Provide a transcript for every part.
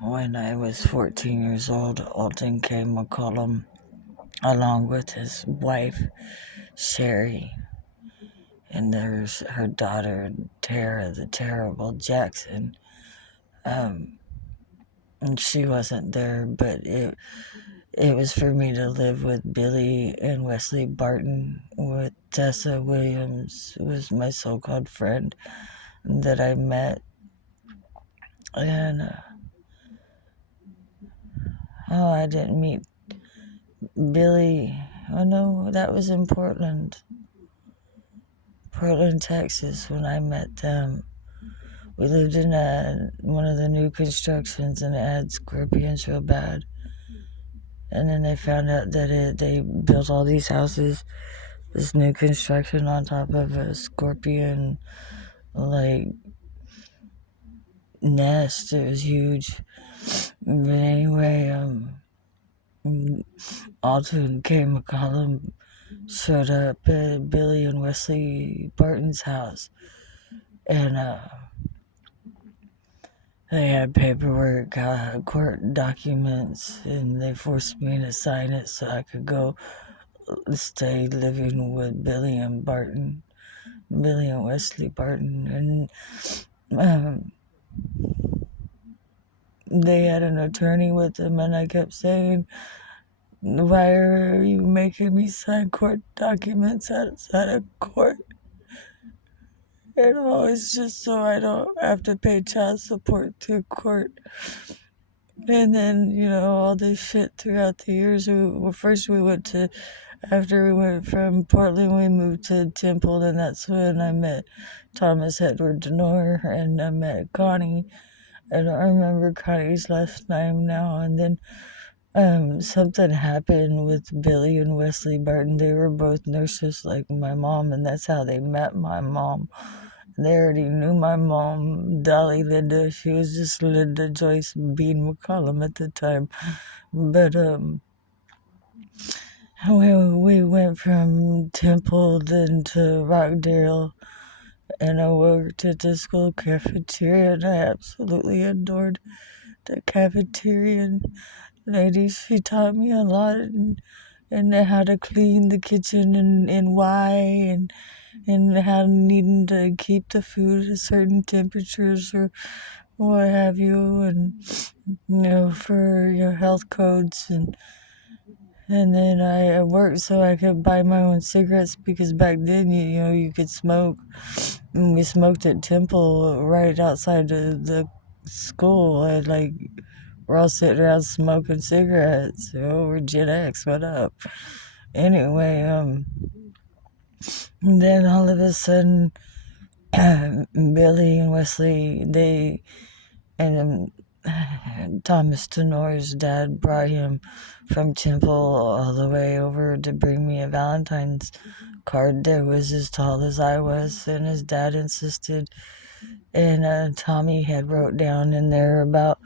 when I was 14 years old, Alton K. McCollum, along with his wife, Sherry, and there's her daughter, Tara the Terrible Jackson. Um, and she wasn't there, but it was for me to live with Billy and Wesley Barton, with Tessa Williams, who was my so-called friend that I met. And, I didn't meet Billy. Oh no, that was in Portland, Texas, when I met them. We lived in one of the new constructions, and it had scorpions real bad. And then they found out that they built all these houses, this new construction on top of a scorpion, like, nest. It was huge. But anyway, Alton K. McCollum showed up at Billy and Wesley Barton's house, and they had paperwork, court documents, and they forced me to sign it so I could go stay living with Billy and Wesley Barton. And they had an attorney with them, and I kept saying, "Why are you making me sign court documents outside of court?" It's just so I don't have to pay child support to court. And then, all this shit throughout the years. After we went from Portland, we moved to Temple, and that's when I met Thomas Edward Denor, and I met Connie. I don't remember Connie's last name now. And then something happened with Billy and Wesley Barton. They were both nurses like my mom, and that's how they met my mom. They already knew my mom, Dolly Linda. She was just Linda Joyce Bean McCollum at the time. But we went from Temple then to Rockdale, and I worked at the school cafeteria, and I absolutely adored the cafeteria lady. She taught me a lot, and how to clean the kitchen, and why, and how needing to keep the food at certain temperatures or what have you, and for your health codes. And then I worked so I could buy my own cigarettes, because back then you could smoke, and we smoked at Temple right outside of the school, and we're all sitting around smoking cigarettes. We're Gen X, what up? Anyway, then all of a sudden, Billy and Wesley, and Thomas Denor's dad brought him from Temple all the way over to bring me a Valentine's card that was as tall as I was, and his dad insisted. And Tommy had wrote down in there about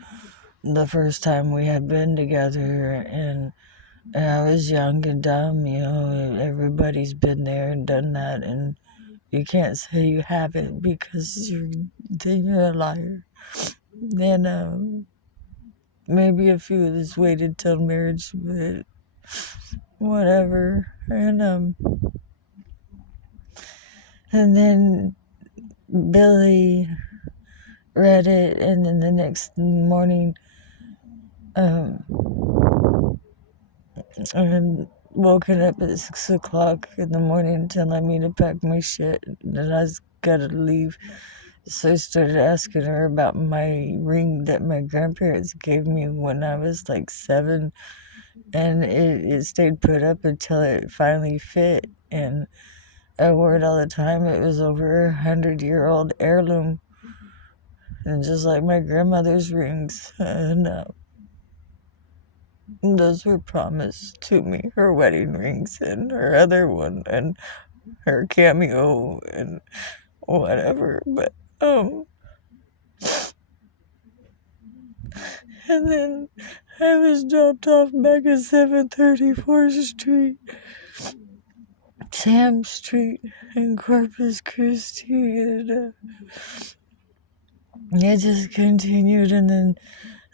the first time we had been together, and I was young and dumb. Everybody's been there and done that, and you can't say you haven't, because then you're a liar. Then maybe a few of us waited till marriage, but whatever. And then Billy read it, and then the next morning, I'm woken up at 6 o'clock in the morning telling me to pack my shit, and I was gotta leave. So I started asking her about my ring that my grandparents gave me when I was like 7, and it stayed put up until it finally fit, and I wore it all the time. It was over 100-year-old heirloom, and just like my grandmother's rings, and those were promised to me, her wedding rings and her other one and her cameo and whatever. But and then I was dropped off back at 734th Street, Sam Street in Corpus Christi, and it just continued. And then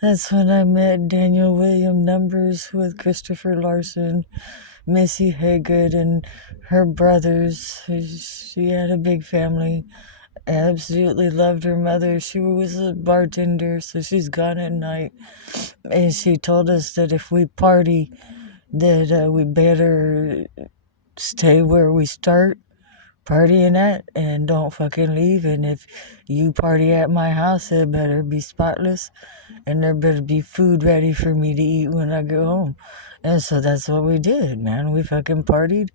That's when I met Daniel William Numbers with Christopher Larson, Missy Haygood, and her brothers. She had a big family. I absolutely loved her mother. She was a bartender, so she's gone at night. And she told us that if we party, that we better stay where we start partying at and don't fucking leave. And if you party at my house, it better be spotless and there better be food ready for me to eat when I go home. And so that's what we did, man. We fucking partied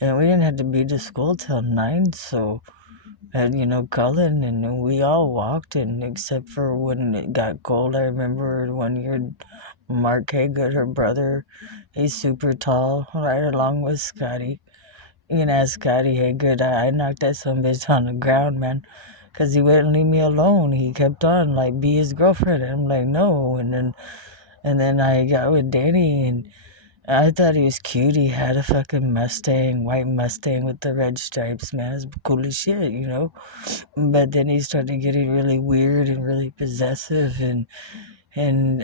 and we didn't have to be to school till 9. So, and Cullen and we all walked, and except for when it got cold, I remember one year Mark Haygood, her brother, he's super tall, right along with Scotty. You can ask Scotty Haygood. I knocked that some bitch on the ground, man, because he wouldn't leave me alone. He kept on, like, be his girlfriend. And I'm like, no. And then I got with Danny, and I thought he was cute. He had a fucking Mustang, white Mustang with the red stripes, man. It's cool as shit. But then he started getting really weird and really possessive, and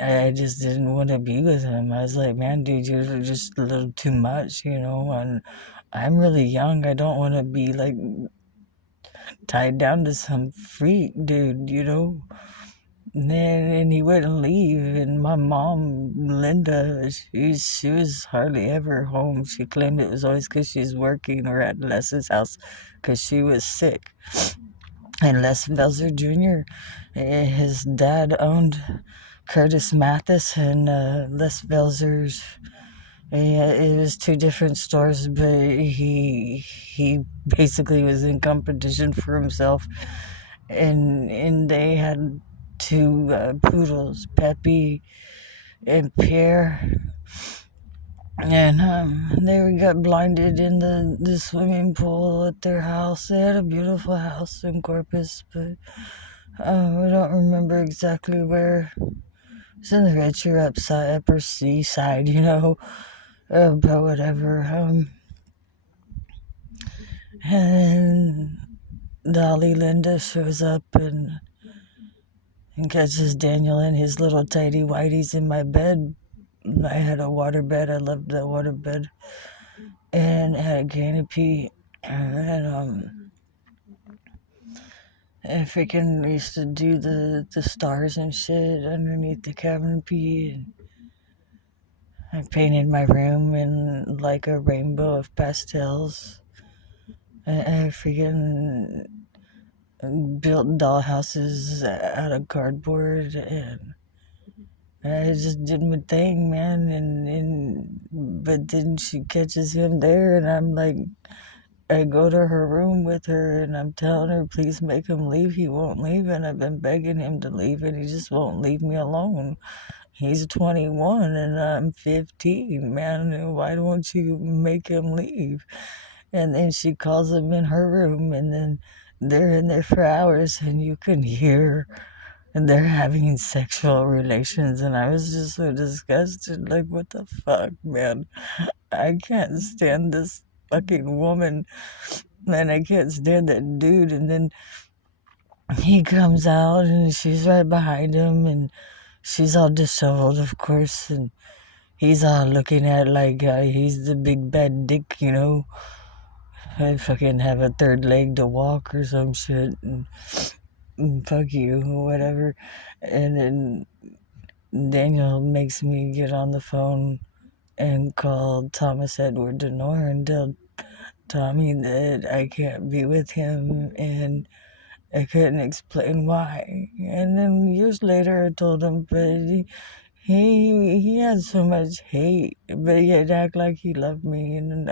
I just didn't want to be with him. I was like, man, dude, you're just a little too much. And I'm really young. I don't want to be like tied down to some freak, dude. And he wouldn't leave. And my mom, Linda, she was hardly ever home. She claimed it was always because she's working or at Les's house because she was sick. And Les Belzer Jr., his dad owned Curtis Mathis and Les Belzer's. Yeah, it was two different stores, but he basically was in competition for himself, and they had two poodles, Peppy and Pierre, and they got blinded in the swimming pool at their house. They had a beautiful house in Corpus, but I don't remember exactly where. It's in the richer upper seaside. But whatever. And Dolly Linda shows up and catches Daniel in his little tidy whities in my bed. I had a water bed. I loved that water bed. And had a canopy. And I freaking used to do the stars and shit underneath the canopy. And I painted my room in like a rainbow of pastels. I freaking built dollhouses out of cardboard, and I just did my thing, man. But then she catches him there, and I'm like, I go to her room with her, and I'm telling her, please make him leave. He won't leave, and I've been begging him to leave, and he just won't leave me alone. He's 21 and I'm 15, man. Why don't you make him leave? And then she calls him in her room, and then they're in there for hours, and you can hear and they're having sexual relations. And I was just so disgusted. Like, what the fuck, man? I can't stand this fucking woman, and I can't stand that dude. And then he comes out, and she's right behind him, and she's all disheveled, of course, and he's all looking at like he's the big bad dick. I fucking have a third leg to walk or some shit, and fuck you, whatever. And then Daniel makes me get on the phone and call Thomas Edward Denore and tell Tommy that I can't be with him, and I couldn't explain why. And then years later, I told him, but he had so much hate, but he'd act like he loved me, and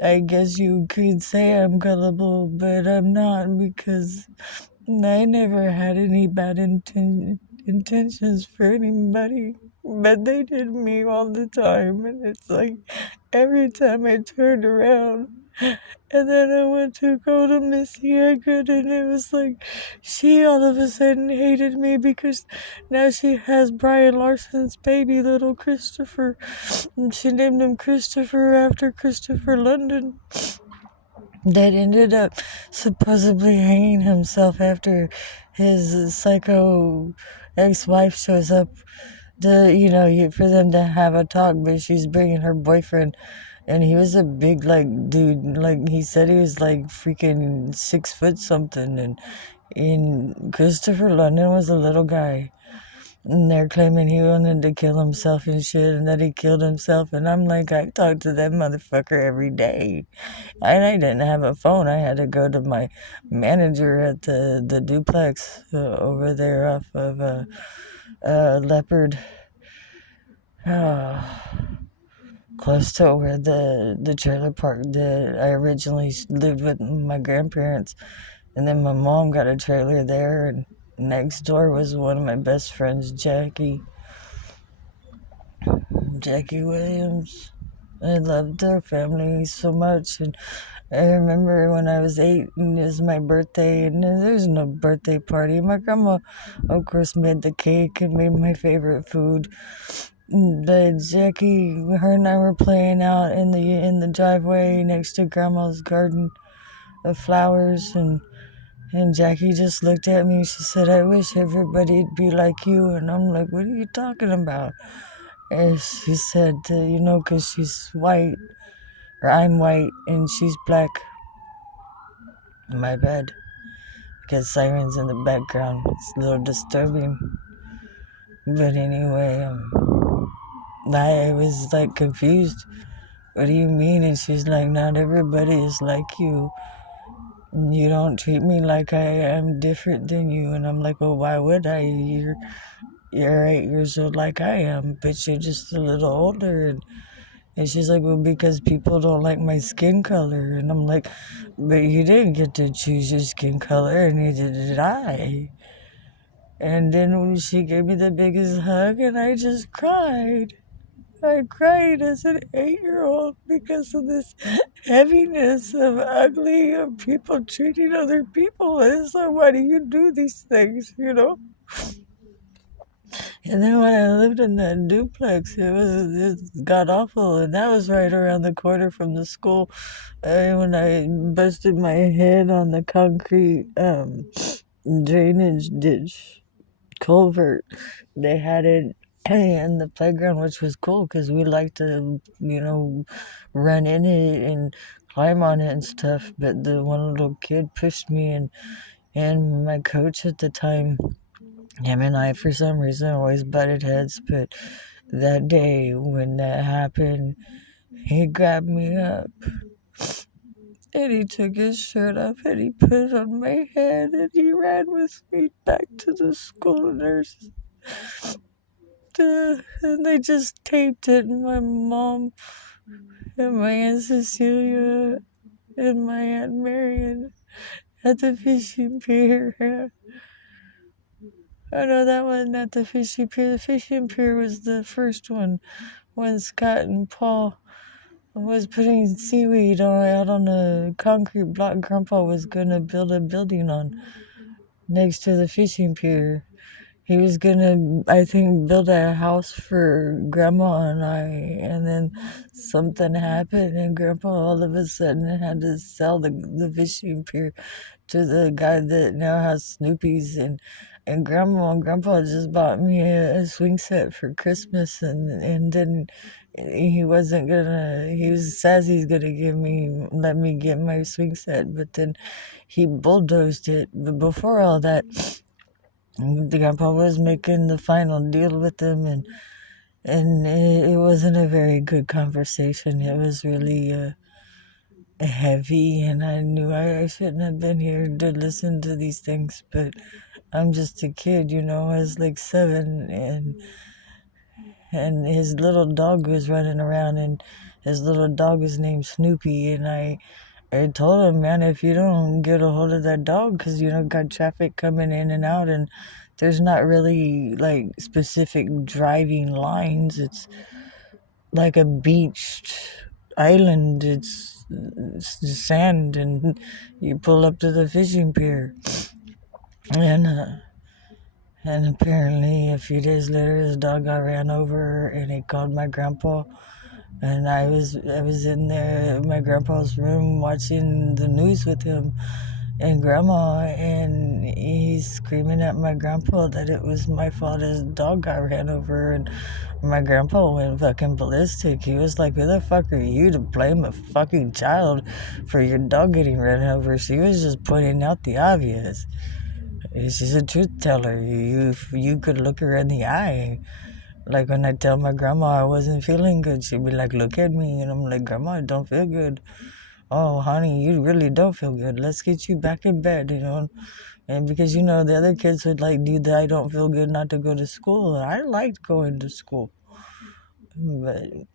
I guess you could say I'm gullible, but I'm not, because I never had any bad intentions for anybody, but they did me all the time, and it's like every time I turned around, and then I went to go to Missy Haygood, and it was like she all of a sudden hated me because now she has Brian Larson's baby, little Christopher. And she named him Christopher after Christopher London, that ended up supposedly hanging himself after his psycho ex-wife shows up for them to have a talk, but she's bringing her boyfriend, and he was a big, like, dude. Like, he said he was, like, freaking 6 foot something, and Christopher London was a little guy. And they're claiming he wanted to kill himself and shit, and that he killed himself. And I'm like, I talk to that motherfucker every day. And I didn't have a phone. I had to go to my manager at the duplex over there off of Leopard, uh, close to where the trailer park that I originally lived with my grandparents. And then my mom got a trailer there, and next door was one of my best friends, Jackie Williams. I loved their family so much, and I remember when I was 8 and it was my birthday, and there's no birthday party. My grandma, of course, made the cake and made my favorite food. But Jackie, her and I were playing out in the driveway next to Grandma's garden of flowers, and Jackie just looked at me. She said, "I wish everybody'd be like you." And I'm like, "What are you talking about?" And she said, "'Cause she's white, or I'm white, and she's black." My bad. Because sirens in the background. It's a little disturbing. But anyway, I was like confused. What do you mean? And she's like, not everybody is like you. You don't treat me like I am different than you. And I'm like, well, why would I? You're 8 years old like I am, but you're just a little older. And she's like, well, because people don't like my skin color. And I'm like, but you didn't get to choose your skin color, and neither did I. And then when she gave me the biggest hug, and I just cried. I cried as an 8-year-old because of this heaviness of ugly of people treating other people. And so why do you do these things? And then when I lived in that duplex, it got awful, and that was right around the corner from the school. When I busted my head on the concrete drainage ditch culvert, they had it in the playground, which was cool because we liked to, run in it and climb on it and stuff. But the one little kid pushed me, and my coach at the time, him and I, for some reason, always butted heads. But that day when that happened, he grabbed me up and he took his shirt off and he put it on my head, and he ran with me back to the school nurse. And they just taped it, and my mom and my Aunt Cecilia and my Aunt Marion at the fishing pier. Oh no, that wasn't at the fishing pier. The fishing pier was the first one when Scott and Paul was putting seaweed out on a concrete block Grandpa was gonna build a building on next to the fishing pier. He was gonna, I think, build a house for Grandma and I, and then something happened, and Grandpa all of a sudden had to sell the fishing pier to the guy that now has Snoopy's, and Grandma and Grandpa just bought me a swing set for Christmas, and then he wasn't gonna, he says he's gonna let me get my swing set, but then he bulldozed it. But before all that, the grandpa was making the final deal with them, and it wasn't a very good conversation. It was really heavy, and I knew I shouldn't have been here to listen to these things, but I'm just a kid, I was like 7, and his little dog was running around, and his little dog was named Snoopy, and I told him, man, if you don't get a hold of that dog, because, got traffic coming in and out, and there's not really, like, specific driving lines. It's like a beached island. It's just sand, and you pull up to the fishing pier. And apparently a few days later, his dog got ran over, and he called my grandpa. And I was in there, my grandpa's room, watching the news with him. and grandma, and he's screaming at my grandpa that it was my fault his dog got ran over, and my grandpa went fucking ballistic. He was like, who the fuck are you to blame a fucking child for your dog getting ran over? She was just pointing out the obvious. She's a truth teller. You could look her in the eye. Like when I tell my grandma I wasn't feeling good, she'd be like, look at me. And I'm like, grandma, I don't feel good. Oh, honey, you really don't feel good. Let's get you back in bed, And because, the other kids would like do that, I don't feel good not to go to school. And I liked going to school. And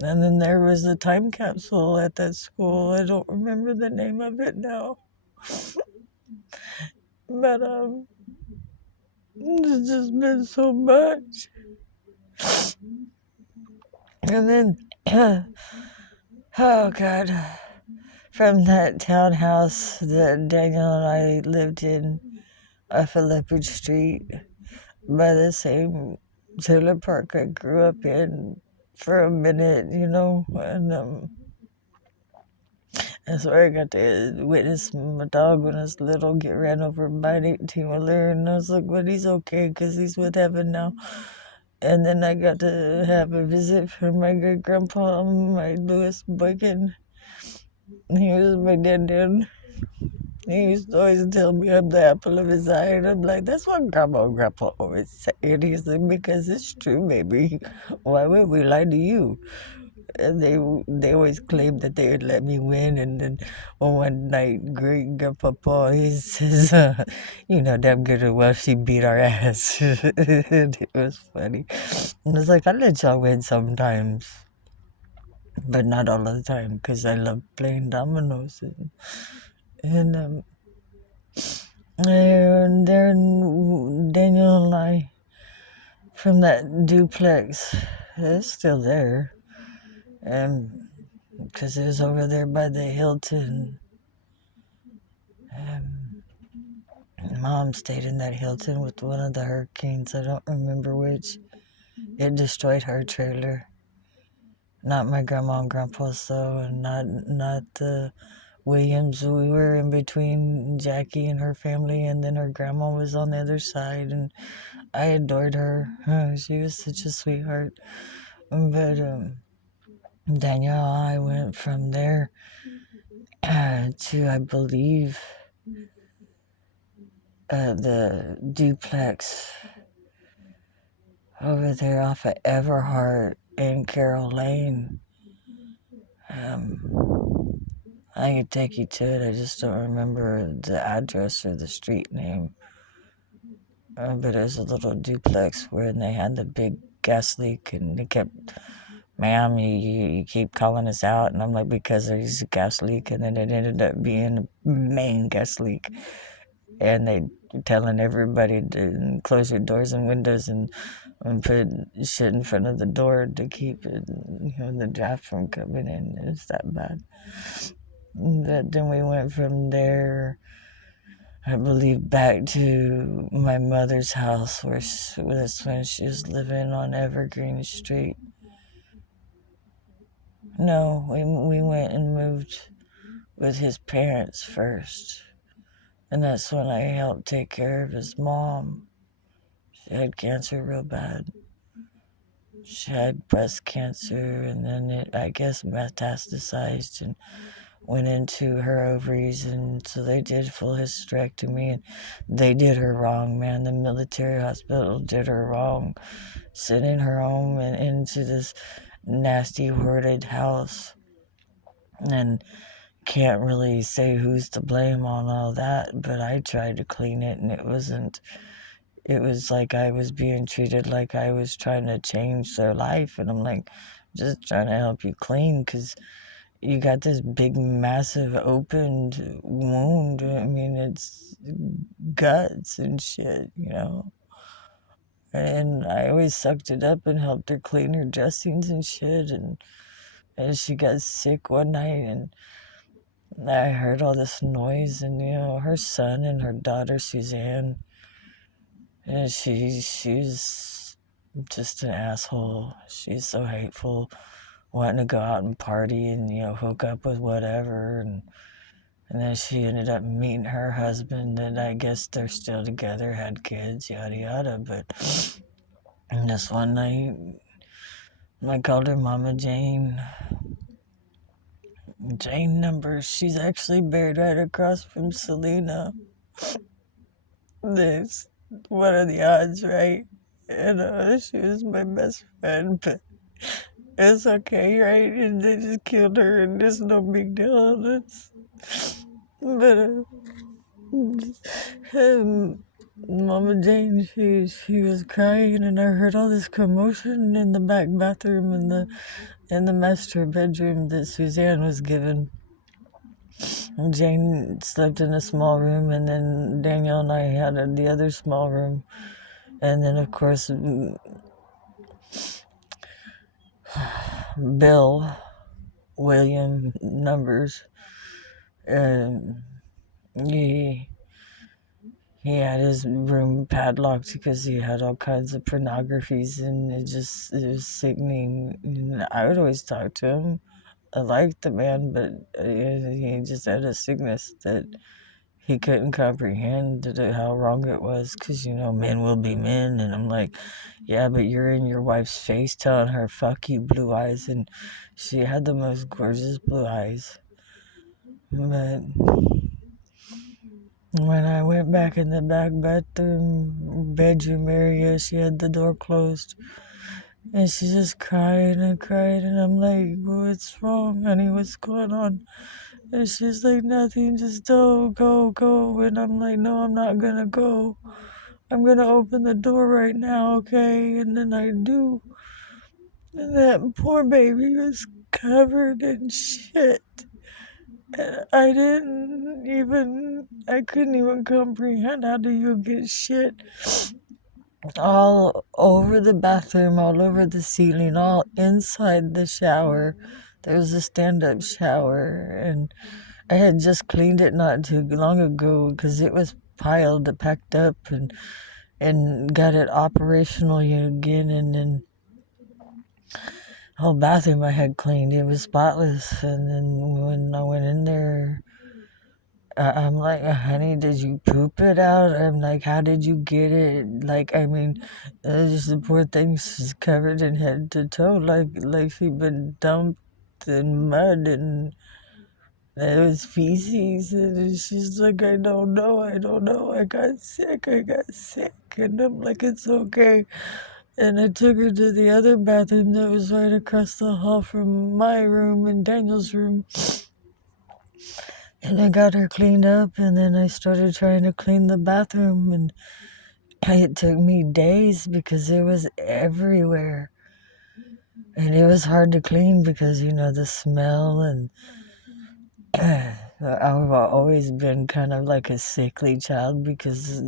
then there was a time capsule at that school. I don't remember the name of it now. But it's just been so much. And then, oh God, from that townhouse that Daniel and I lived in off of Leopard Street by the same trailer park I grew up in for a minute, and that's where I got to witness my dog when I was little get ran over by an 18-wheeler, and I was like, but he's okay because he's with heaven now. And then I got to have a visit from my great grandpa, my Louis Boykin. He was my dad. He used to always tell me I'm the apple of his eye, and I'm like, that's what grandma and grandpa always say. And he's like, because it's true, baby. Why would we lie to you? And they always claimed that they would let me win, and then one night, great grandpapa, he says, damn good and well she beat our ass. And it was funny. And it's like, I let y'all win sometimes, but not all the time, because I love playing dominoes. And then Daniel and I, from that duplex, it's still there. Because it was over there by the Hilton. Mom stayed in that Hilton with one of the hurricanes. I don't remember which. It destroyed her trailer. Not my grandma and grandpa's though, and not the Williams. We were in between Jackie and her family, and then her grandma was on the other side, and I adored her. She was such a sweetheart. But Danielle and I went from there to, I believe, the duplex over there off of Everhart and Carroll Lane. I could take you to it. I just don't remember the address or the street name. But it was a little duplex where they had the big gas leak, and they kept, ma'am, you keep calling us out. And I'm like, because there's a gas leak. And then it ended up being a main gas leak. And they telling everybody to close your doors and windows and put shit in front of the door to keep it, the draft from coming in. It's that bad. But then we went from there, I believe, back to my mother's house, that's when she was living on Evergreen Street. No, we went and moved with his parents first. And that's when I helped take care of his mom. She had cancer real bad. She had breast cancer, and then it, I guess, metastasized and went into her ovaries, and so they did full hysterectomy, and they did her wrong, man. The military hospital did her wrong, sending her home and into this nasty, hoarded house. And can't really say who's to blame on all that, but I tried to clean it, and it was like I was being treated like I was trying to change their life, and I'm like, just trying to help you clean, because you got this big, massive, opened wound. I mean, it's guts and shit, And I always sucked it up and helped her clean her dressings and shit, and she got sick one night, and I heard all this noise, and her son and her daughter Suzanne, and she's just an asshole. She's so hateful, wanting to go out and party and hook up with whatever, and And then she ended up meeting her husband, and I guess they're still together, had kids, yada yada. But this one night, I called her Mama Jane. Jane Numbers. She's actually buried right across from Selena. There's what are the odds, right? And she was my best friend, but it's okay, right? And they just killed her, and it's no big deal. But Mama Jane, she was crying, and I heard all this commotion in the back bathroom in the master bedroom that Suzanne was given. Jane slept in a small room, and then Daniel and I had the other small room. And then, of course, Bill William Numbers, he he had his room padlocked because he had all kinds of pornographies, and it was sickening. And I would always talk to him. I liked the man, but he just had a sickness that he couldn't comprehend how wrong it was, because, men will be men. And I'm like, yeah, but you're in your wife's face telling her, fuck you, blue eyes. And she had the most gorgeous blue eyes. But when I went back in the back bedroom area, she had the door closed. And she's just crying and crying. And I'm like, what's wrong, honey? What's going on? And she's like, nothing, just go. And I'm like, no, I'm not gonna go. I'm gonna open the door right now, okay? And then I do. And that poor baby was covered in shit. And I couldn't even comprehend, how do you get shit all over the bathroom, all over the ceiling, all inside the shower. There was a stand-up shower, and I had just cleaned it not too long ago because it was packed up, and got it operational again. And then the whole bathroom I had cleaned, it was spotless. And then when I went in there, I'm like, honey, did you poop it out? I'm like, how did you get it? Like, I mean, just the poor thing, she's covered in head to toe, like she'd been dumped in mud, and it was feces. And she's like, I don't know, I got sick. And I'm like, it's okay. And I took her to the other bathroom that was right across the hall from my room and Daniel's room. And I got her cleaned up, and then I started trying to clean the bathroom, and it took me days because it was everywhere. And it was hard to clean because, the smell. And I've always been kind of like a sickly child because,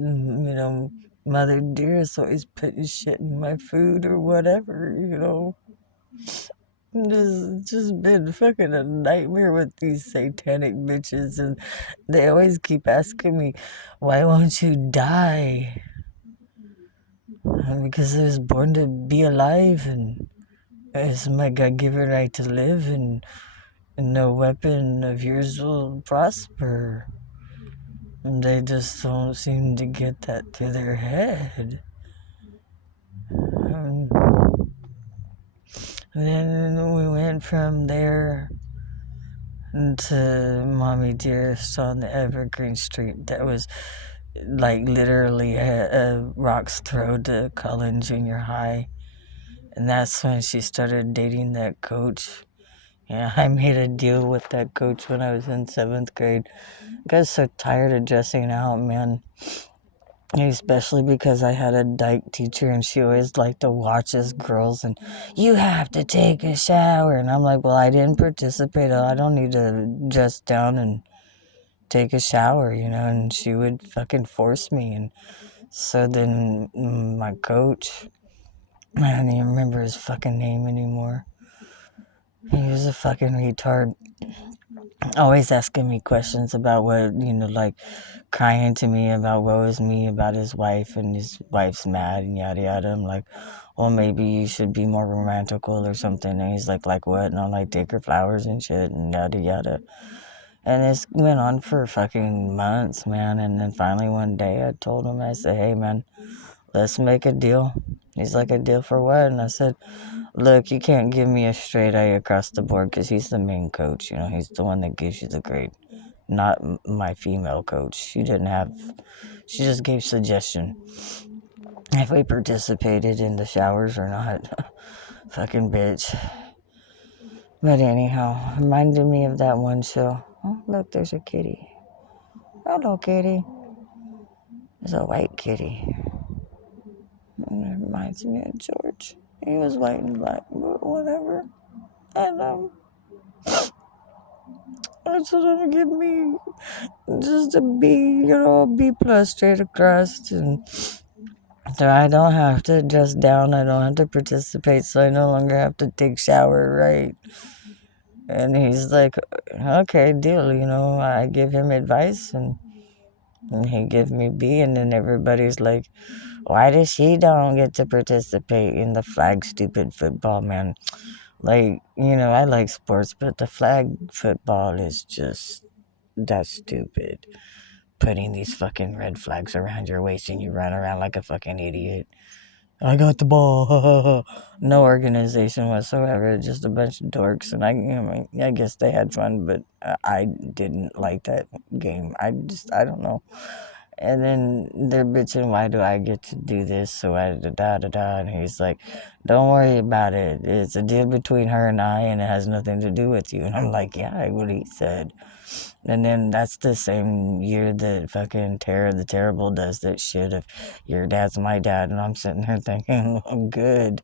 Mother Dearest always putting shit in my food or whatever. It's just been fucking a nightmare with these satanic bitches, and they always keep asking me, why won't you die? Because I was born to be alive, and it's my God-given right to live, and no weapon of yours will prosper. And they just don't seem to get that to their head. Then we went from there to Mommy Dearest on the Evergreen Street. That was like literally a rock's throw to Cullen Junior High. And that's when she started dating that coach. Yeah, I made a deal with that coach when I was in 7th grade. I got so tired of dressing out, man. Especially because I had a dyke teacher, and she always liked to watch us girls, and you have to take a shower. And I'm like, well, I didn't participate. I don't need to dress down and take a shower, and she would fucking force me. And so then my coach, I don't even remember his fucking name anymore. He was a fucking retard. Always asking me questions about what, like crying to me about what was me about his wife, and his wife's mad and yada yada. I'm like, well, maybe you should be more romantical or something. And he's like what? And I'm like, take her flowers and shit and yada yada. And this went on for fucking months, man. And then finally one day I told him, I said, hey, man, let's make a deal. He's like, a deal for what? And I said, look, you can't give me a straight A across the board because he's the main coach. You know, he's the one that gives you the grade, not my female coach. She didn't have, she just gave suggestion if we participated in the showers or not. Fucking bitch. But anyhow, reminded me of that one show. Oh, look, there's a kitty. Hello, kitty. It's a white kitty. And it reminds me of George. He was white and black, but whatever. And I told him to give me just a B, B plus straight across. And so I don't have to dress down. I don't have to participate. So I no longer have to take shower, right? And he's like, okay, deal. I give him advice and he give me B. And then everybody's like, why does she don't get to participate in the flag stupid football, man? Like, I like sports, but the flag football is just, that's stupid. Putting these fucking red flags around your waist and you run around like a fucking idiot. I got the ball. No organization whatsoever. Just a bunch of dorks. And I guess they had fun, but I didn't like that game. I don't know. And then they're bitching, why do I get to do this? So I da. And he's like, don't worry about it. It's a deal between her and I, and it has nothing to do with you. And I'm like, yeah, what he said. And then that's the same year that fucking Tara the Terrible does that shit of your dad's my dad. And I'm sitting there thinking, I'm good.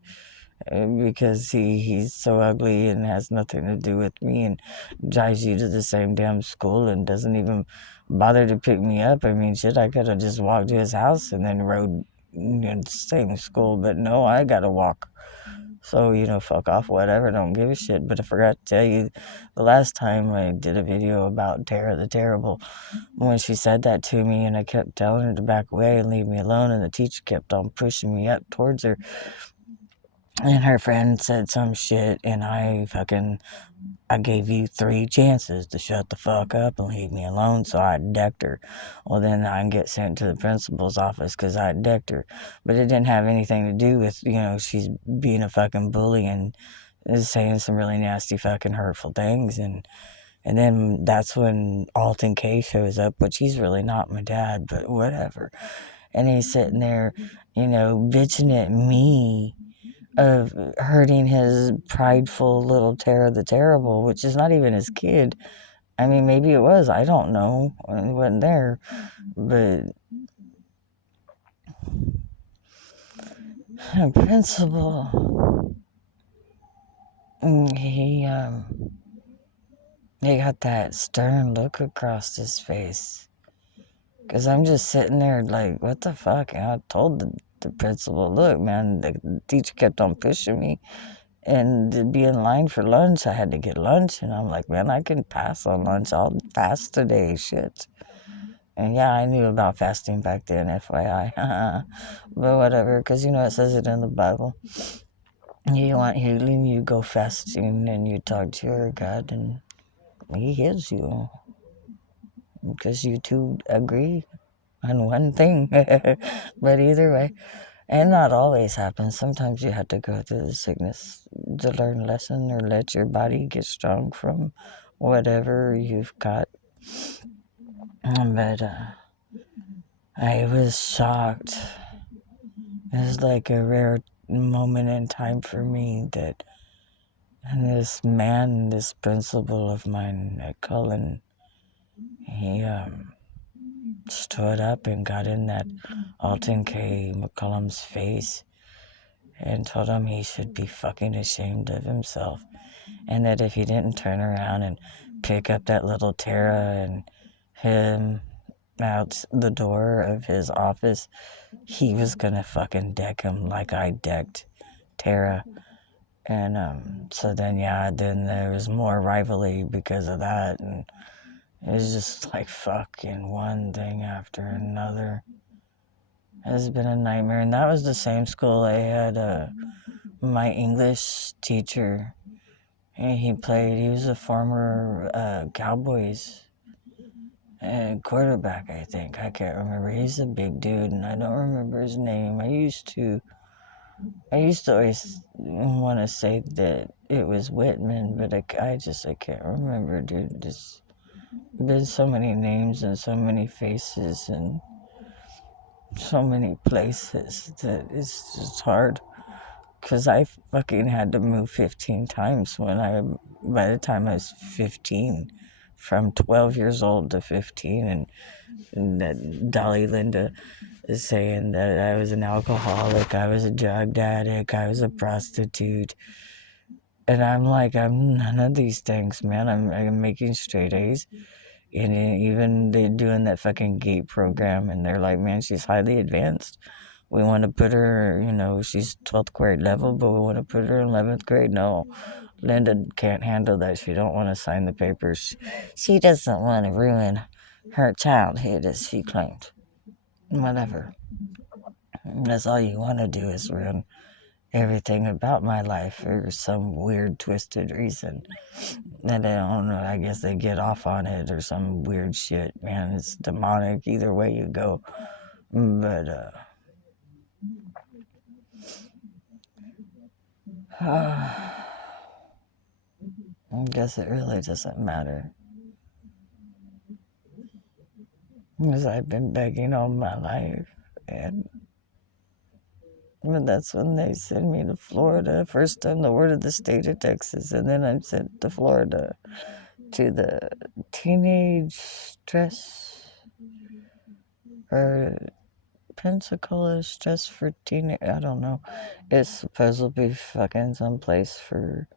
Because he's so ugly and has nothing to do with me and drives you to the same damn school and doesn't even bother to pick me up. I mean, shit, I could have just walked to his house and then rode in the same school, but no, I gotta walk. So, fuck off, whatever, don't give a shit. But I forgot to tell you, the last time I did a video about Tara the Terrible, when she said that to me and I kept telling her to back away and leave me alone, and the teacher kept on pushing me up towards her, and her friend said some shit, and I gave you 3 chances to shut the fuck up and leave me alone, so I decked her. Well, then I can get sent to the principal's office because I decked her. But it didn't have anything to do with, she's being a fucking bully and is saying some really nasty fucking hurtful things. And then that's when Alton K shows up, which he's really not my dad, but whatever. And he's sitting there, bitching at me of hurting his prideful little Tara the Terrible, which is not even his kid. I mean, maybe it was. I don't know. I wasn't there. But principal, he got that stern look across his face. Because I'm just sitting there like, what the fuck? And I told the principal, look, man, the teacher kept on pushing me. And to be in line for lunch, I had to get lunch. And I'm like, man, I can pass on lunch. I'll fast today, shit. And yeah, I knew about fasting back then, FYI. But whatever, because it says it in the Bible. You want healing, you go fasting and you talk to your God and he heals you. Because you two agree on one thing. But either way, and not always happens. Sometimes you have to go through the sickness to learn a lesson or let your body get strong from whatever you've got. But I was shocked. It was like a rare moment in time for me that this man, this principal of mine, Cullen, he stood up and got in that Alton K. McCullum's face and told him he should be fucking ashamed of himself, and that if he didn't turn around and pick up that little Tara and him out the door of his office, he was gonna fucking deck him like I decked Tara. And so then there was more rivalry because of that, and it was just like fucking one thing after another. It's been a nightmare. And that was the same school I had my English teacher. And he was a former Cowboys and quarterback, I think. I can't remember. He's a big dude, and I don't remember his name. I used to always want to say that it was Whitman, but I can't remember, dude. There's been so many names and so many faces and so many places that it's just hard. Because I fucking had to move 15 times by the time I was 15, from 12 years old to 15, and that Dolly Linda is saying that I was an alcoholic, I was a drug addict, I was a prostitute. And I'm like, I'm none of these things, man. I'm making straight A's. And even they're doing that fucking GATE program, and they're like, man, she's highly advanced. We want to put her, she's 12th grade level, but we want to put her in 11th grade. No, Linda can't handle that. She don't want to sign the papers. She doesn't want to ruin her childhood, as she claimed. Whatever. That's all you want to do is ruin everything about my life for some weird, twisted reason. And I don't know, I guess they get off on it or some weird shit, man. It's demonic either way you go. But, I guess it really doesn't matter. Because I've been begging all my life. And that's when they send me to Florida. First I'm the word of the state of Texas, and then I'm sent to Florida to the teenage stress, or Pensacola stress for teenage. I don't know. It's supposed to be fucking someplace for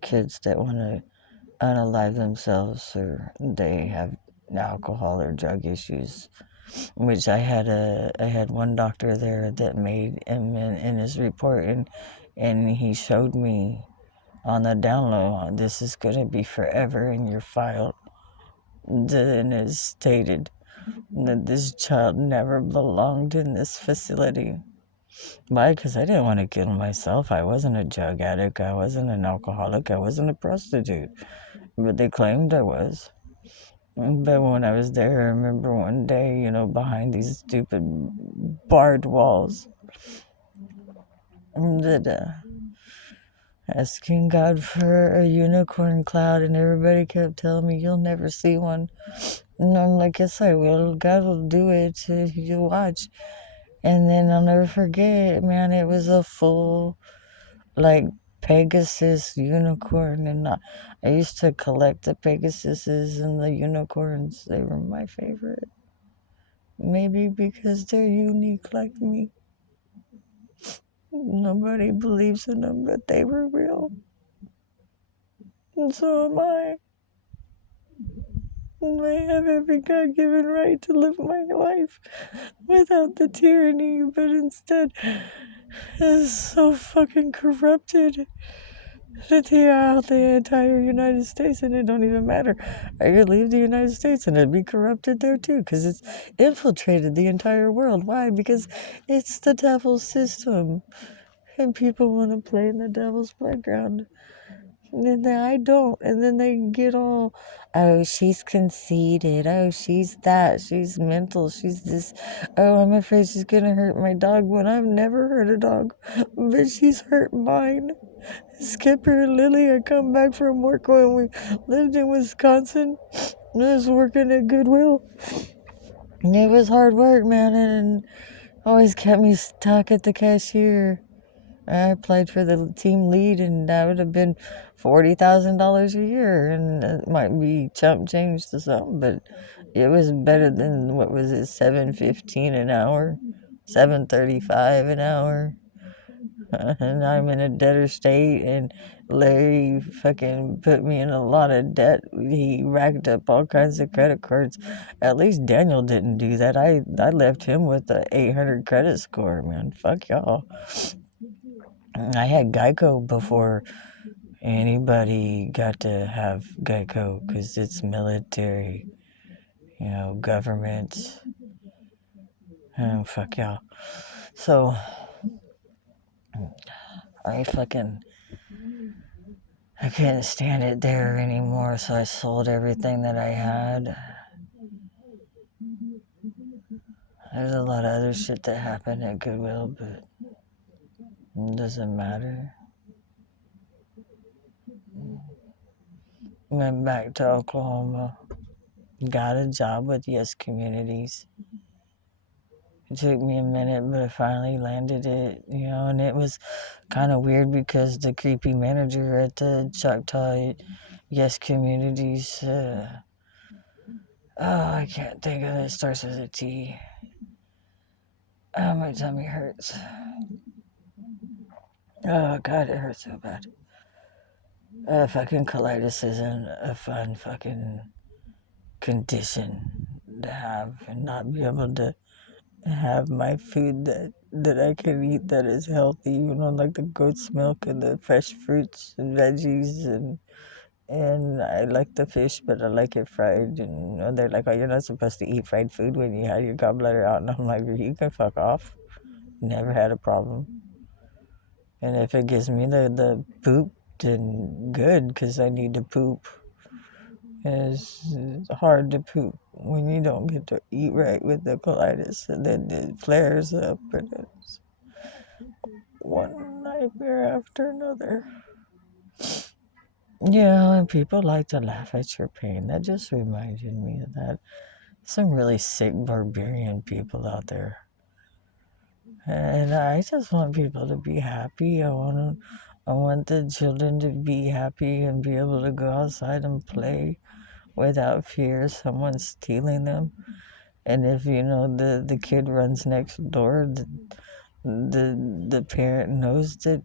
kids that want to unalive themselves, or they have alcohol or drug issues. Which I had one doctor there that made him in his report, and he showed me on the download, this is going to be forever in your file. And it stated that this child never belonged in this facility. Why? Because I didn't want to kill myself. I wasn't a drug addict. I wasn't an alcoholic. I wasn't a prostitute. But they claimed I was. But when I was there, I remember one day, behind these stupid barred walls, that asking God for a unicorn cloud, and everybody kept telling me, you'll never see one. And I'm like, yes, I will. God will do it. You watch. And then I'll never forget, man, it was a full, like, Pegasus unicorn. And I used to collect the Pegasuses and the unicorns. They were my favorite. Maybe because they're unique like me. Nobody believes in them, but they were real. And so am I. And I have every God-given right to live my life without the tyranny, but instead is so fucking corrupted throughout the entire United States, and it don't even matter. I could leave the United States and it'd be corrupted there too, because it's infiltrated the entire world. Why? Because it's the devil's system, and people want to play in the devil's playground. And then I don't. And then they get all, oh, she's conceited. Oh, she's that. She's mental. She's this. Oh, I'm afraid she's going to hurt my dog, when I've never hurt a dog. But she's hurt mine. Skipper and Lily, I come back from work when we lived in Wisconsin. I was working at Goodwill. And it was hard work, man. And always kept me stuck at the cashier. I applied for the team lead, and that would have been $40,000 a year, and it might be chump change to some, but it was better than, what was it, $7.15 an hour, $7.35 an hour. And I'm in a debtor state, and Larry fucking put me in a lot of debt. He racked up all kinds of credit cards. At least Daniel didn't do that. I left him with a 800 credit score, man. Fuck y'all. I had Geico before anybody got to have Geico, because it's military, government. Oh, fuck y'all. So, I couldn't stand it there anymore, so I sold everything that I had. There's a lot of other shit that happened at Goodwill, but it doesn't matter. Went back to Oklahoma. Got a job with Yes Communities. It took me a minute, but I finally landed it, and it was kind of weird because the creepy manager at the Choctaw Yes Communities, I can't think of it. It starts with a T. Oh, my tummy hurts. Oh, God, it hurts so bad. Fucking colitis isn't a fun fucking condition to have and not be able to have my food that I can eat that is healthy, like the goat's milk and the fresh fruits and veggies and I like the fish, but I like it fried. And they're like, "Oh, you're not supposed to eat fried food when you have your gallbladder out." And I'm like, "You can fuck off." Never had a problem. And if it gives me the poop, then good, because I need to poop. It's hard to poop when you don't get to eat right with the colitis, and then it flares up, and it's one nightmare after another. Yeah, and people like to laugh at your pain. That just reminded me of that. Some really sick barbarian people out there. And I just want people to be happy. I want the children to be happy and be able to go outside and play without fear of someone stealing them. And if the kid runs next door, the parent knows that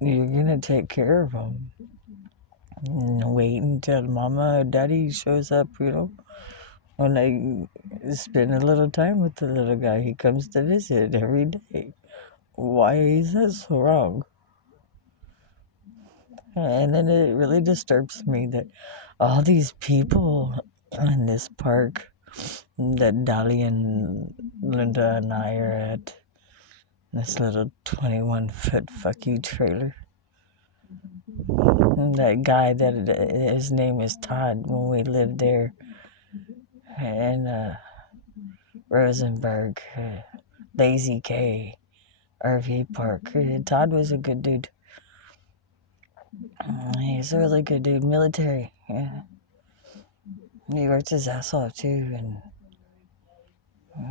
you're gonna take care of them. And wait until mama or daddy shows up. When I spend a little time with the little guy, he comes to visit every day. Why is that so wrong? And then it really disturbs me that all these people in this park that Dolly and Linda and I are at, this little 21-foot fuck you trailer. And that guy, his name is Todd, when we lived there in Rosenberg, Lazy K RV Park. Todd was a good dude. He's a really good dude, military. Yeah. He worked his ass off too, and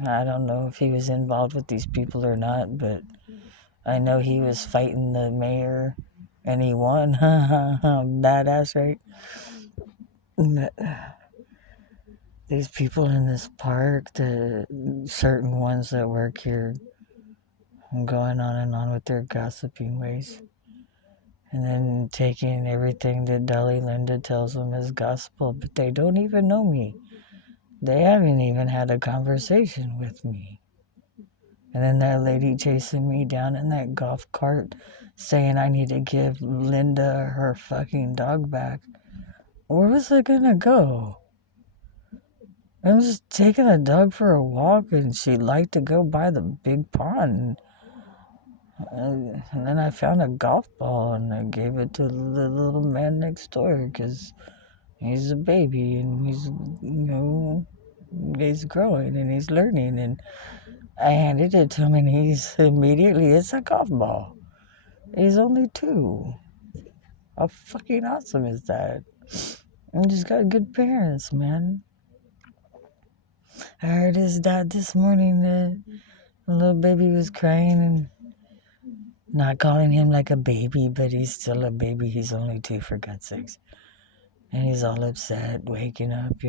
I don't know if he was involved with these people or not, but I know he was fighting the mayor, and he won. Badass, right? But these people in this park, the certain ones that work here, going on and on with their gossiping ways, and then taking everything that Dolly Linda tells them as gospel, but they don't even know me. They haven't even had a conversation with me. And then that lady chasing me down in that golf cart saying I need to give Linda her fucking dog back. Where was I gonna go? I was just taking the dog for a walk, and she liked to go by the big pond. And then I found a golf ball, and I gave it to the little man next door, because he's a baby, and he's growing, and he's learning, and I handed it to him, and it's a golf ball. He's only 2. How fucking awesome is that? And just got good parents, man. I heard his dad this morning. The little baby was crying, and not calling him like a baby, but he's still a baby. He's only 2, for God's sakes. And he's all upset, waking up,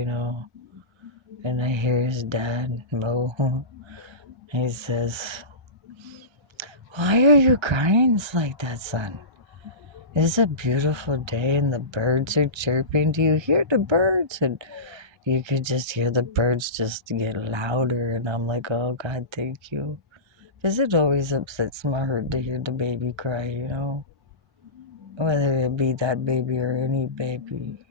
And I hear his dad, Mo. He says, "Why are you crying like that, son? It's a beautiful day and the birds are chirping. Do you hear the birds?" And you could just hear the birds just get louder. And I'm like, "Oh, God, thank you." Because it always upsets my heart to hear the baby cry, Whether it be that baby or any baby.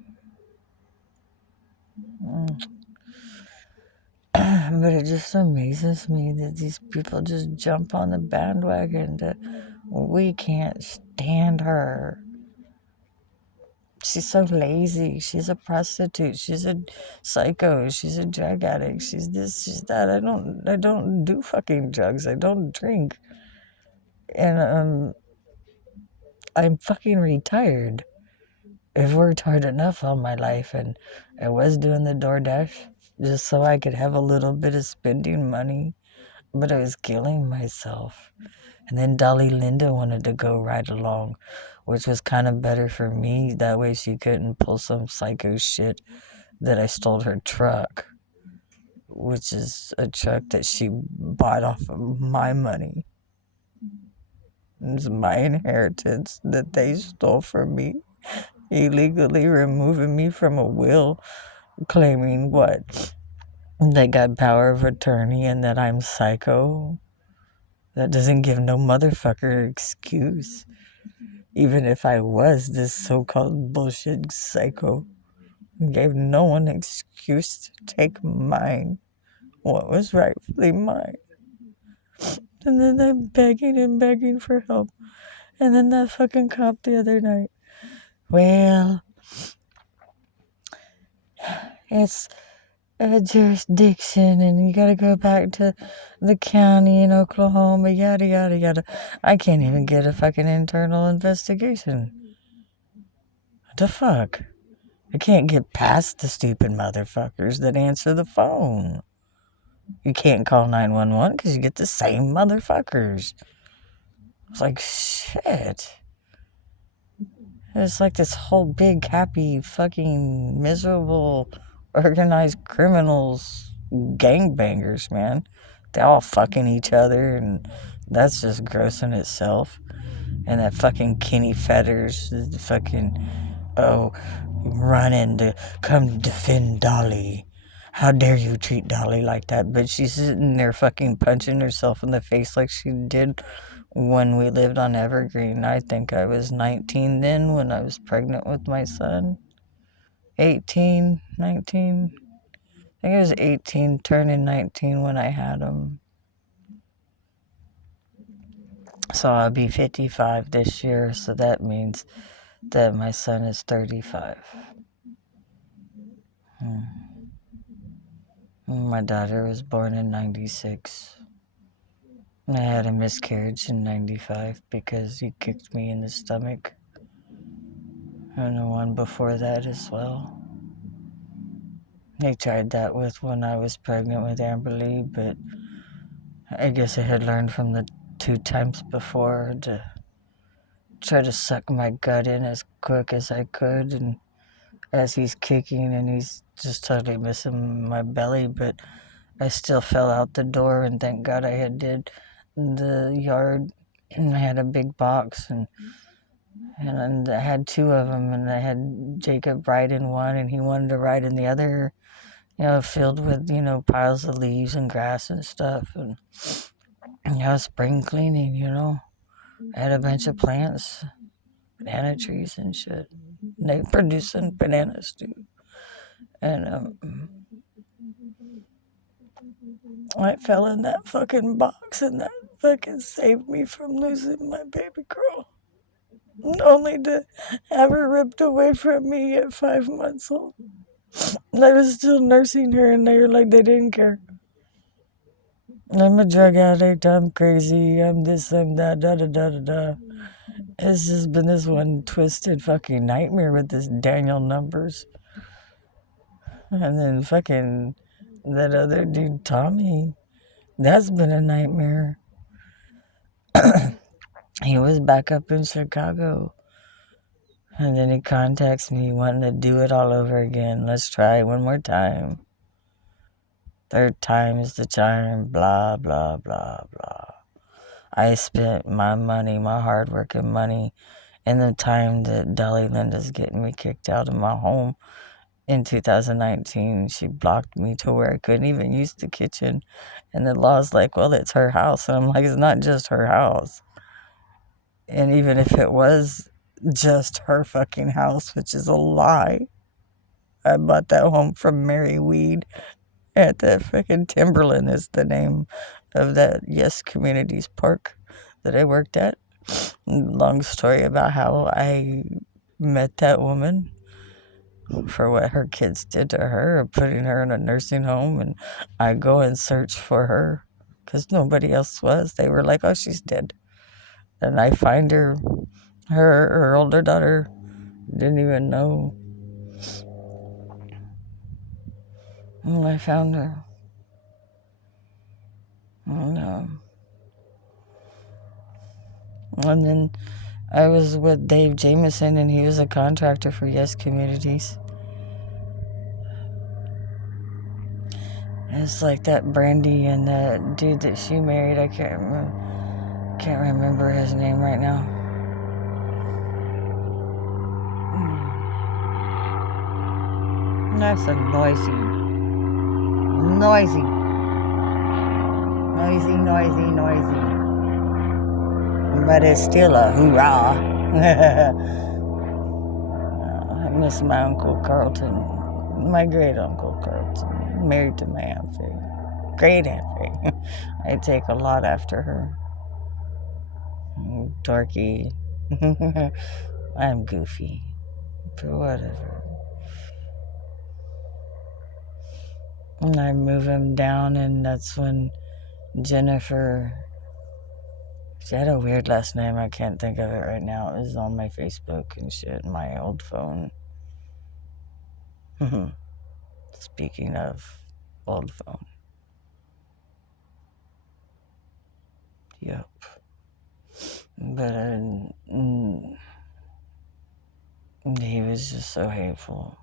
But it just amazes me that these people just jump on the bandwagon that we can't stand her. She's so lazy. She's a prostitute. She's a psycho. She's a drug addict. She's this, she's that. I don't do fucking drugs. I don't drink. And I'm fucking retired. I've worked hard enough all my life, and I was doing the DoorDash just so I could have a little bit of spending money, but I was killing myself. And then Dolly Linda wanted to go right along, which was kind of better for me. That way she couldn't pull some psycho shit that I stole her truck, which is a truck that she bought off of my money. It's my inheritance that they stole from me, illegally removing me from a will, claiming what? They got power of attorney and that I'm psycho. That doesn't give no motherfucker excuse. Even if I was this so-called bullshit psycho, it gave no one excuse to take mine, what was rightfully mine. And then they're begging and begging for help. And then that fucking cop the other night, well, it's a jurisdiction and you gotta go back to the county in Oklahoma, yada yada yada. I can't even get a fucking internal investigation. What the fuck? I can't get past the stupid motherfuckers that answer the phone. You can't call 911 because you get the same motherfuckers. It's like, shit. It's like this whole big, happy, fucking, miserable, organized criminals, gangbangers, man. They all fucking each other, and that's just gross in itself. And that fucking Kenny Fetters, the fucking, running to come defend Dolly. How dare you treat Dolly like that? But she's sitting there fucking punching herself in the face like she did when we lived on Evergreen. I think I was 19 then when I was pregnant with my son. 18, 19. I think I was 18, turning 19 when I had him. So I'll be 55 this year, so that means that my son is 35. My daughter was born in 96. I had a miscarriage in 95 because he kicked me in the stomach. And the one before that as well. They tried that with when I was pregnant with Amber Lee, but I guess I had learned from the 2 times before to try to suck my gut in as quick as I could. And as he's kicking and he's just totally missing my belly, but I still fell out the door, and thank God I had did the yard, and I had a big box, and I had 2 of them, and I had Jacob ride in one, and he wanted to ride in the other, filled with, piles of leaves and grass and stuff, and spring cleaning, I had a bunch of plants, banana trees and shit. They producing bananas too. And I fell in that fucking box, and that fucking saved me from losing my baby girl. Only to have her ripped away from me at 5 months old. I was still nursing her, and they were like, they didn't care. I'm a drug addict, I'm crazy, I'm this, I'm that, da da da da da. It's just been this one twisted fucking nightmare with this Daniel Numbers. And then fucking that other dude, Tommy, that's been a nightmare. He was back up in Chicago. And then he contacts me wanting to do it all over again. Let's try one more time. 3rd time is the charm, blah, blah, blah, blah. I spent my money, my hard-working money, in the time that Dolly Linda's getting me kicked out of my home. In 2019, she blocked me to where I couldn't even use the kitchen. And the law's like, well, it's her house. And I'm like, it's not just her house. And even if it was just her fucking house, which is a lie, I bought that home from Mary Weed at the freaking Timberland is the name of that Yes Communities Park that I worked at. Long story about how I met that woman for what her kids did to her, putting her in a nursing home, and I go and search for her because nobody else was. They were like, "Oh, she's dead," and I find her. Her older daughter didn't even know. And I found her. And then I was with Dave Jameson, and he was a contractor for Yes Communities. And it's like that Brandy and that dude that she married. I can't remember his name right now. That's a noisy. But it's still a hoorah. I miss my Uncle Carlton, my great Uncle Carlton, married to my Aunt Faye. Great Aunt Faye. I take a lot after her. Dorky. I'm goofy. But whatever. And I move him down, and that's when Jennifer. She had a weird last name. I can't think of it right now. It was on my Facebook and shit, my old phone. Speaking of old phone. Yep. But he was just so hateful.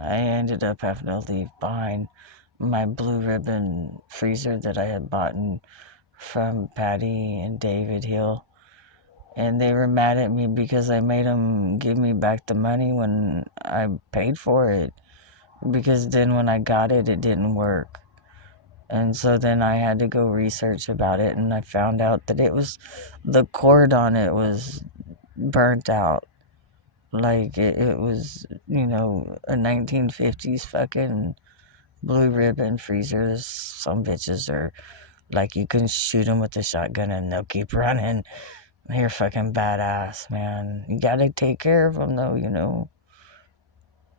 I ended up having to leave behind my Blue Ribbon freezer that I had bought from Patty and David Hill. And they were mad at me because I made them give me back the money when I paid for it. Because then when I got it, it didn't work. And so then I had to go research about it, and I found out that it was, the cord on it was burnt out. Like, it was, a 1950s fucking Blue Ribbon freezers. Some bitches are, like, you can shoot them with a shotgun and they'll keep running. They're fucking badass, man. You gotta take care of them, though,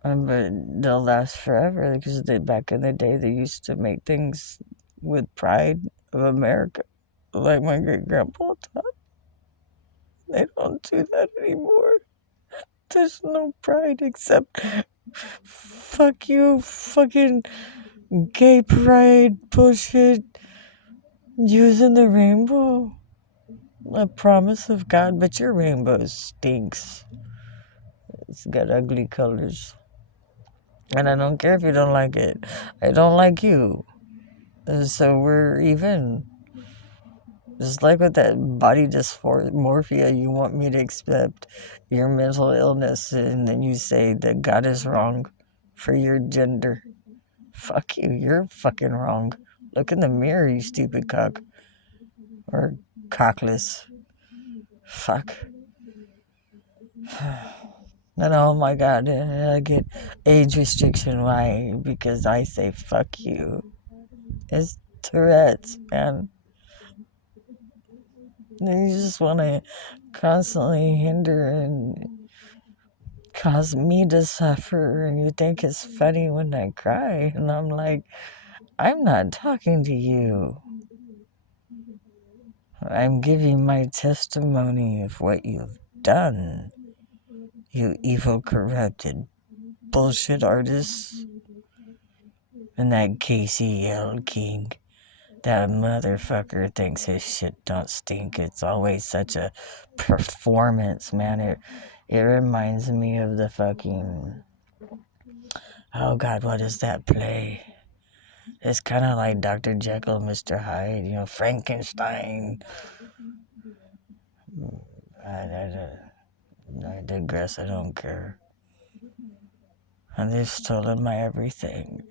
But they'll last forever because back in the day, they used to make things with pride of America, like my great grandpa taught. They don't do that anymore. There's no pride except fuck you, fucking gay pride bullshit, using the rainbow. A promise of God, but your rainbow stinks. It's got ugly colors. And I don't care if you don't like it. I don't like you. So we're even. Just like with that body dysmorphia, you want me to accept your mental illness, and then you say that God is wrong for your gender. Fuck you, you're fucking wrong. Look in the mirror, you stupid cock. Or cockless. Fuck. And oh my God, I get age restriction. Why? Because I say fuck you. It's Tourette's, man. You just want to constantly hinder and cause me to suffer, and you think it's funny when I cry, and I'm like, I'm not talking to you. I'm giving my testimony of what you've done, you evil, corrupted bullshit artists. And that Casey L. King, that motherfucker thinks his shit don't stink. It's always such a performance, man. It reminds me of the fucking, oh God, what is that play? It's kind of like Dr. Jekyll, Mr. Hyde, Frankenstein. I digress, I don't care. And they've stolen my everything.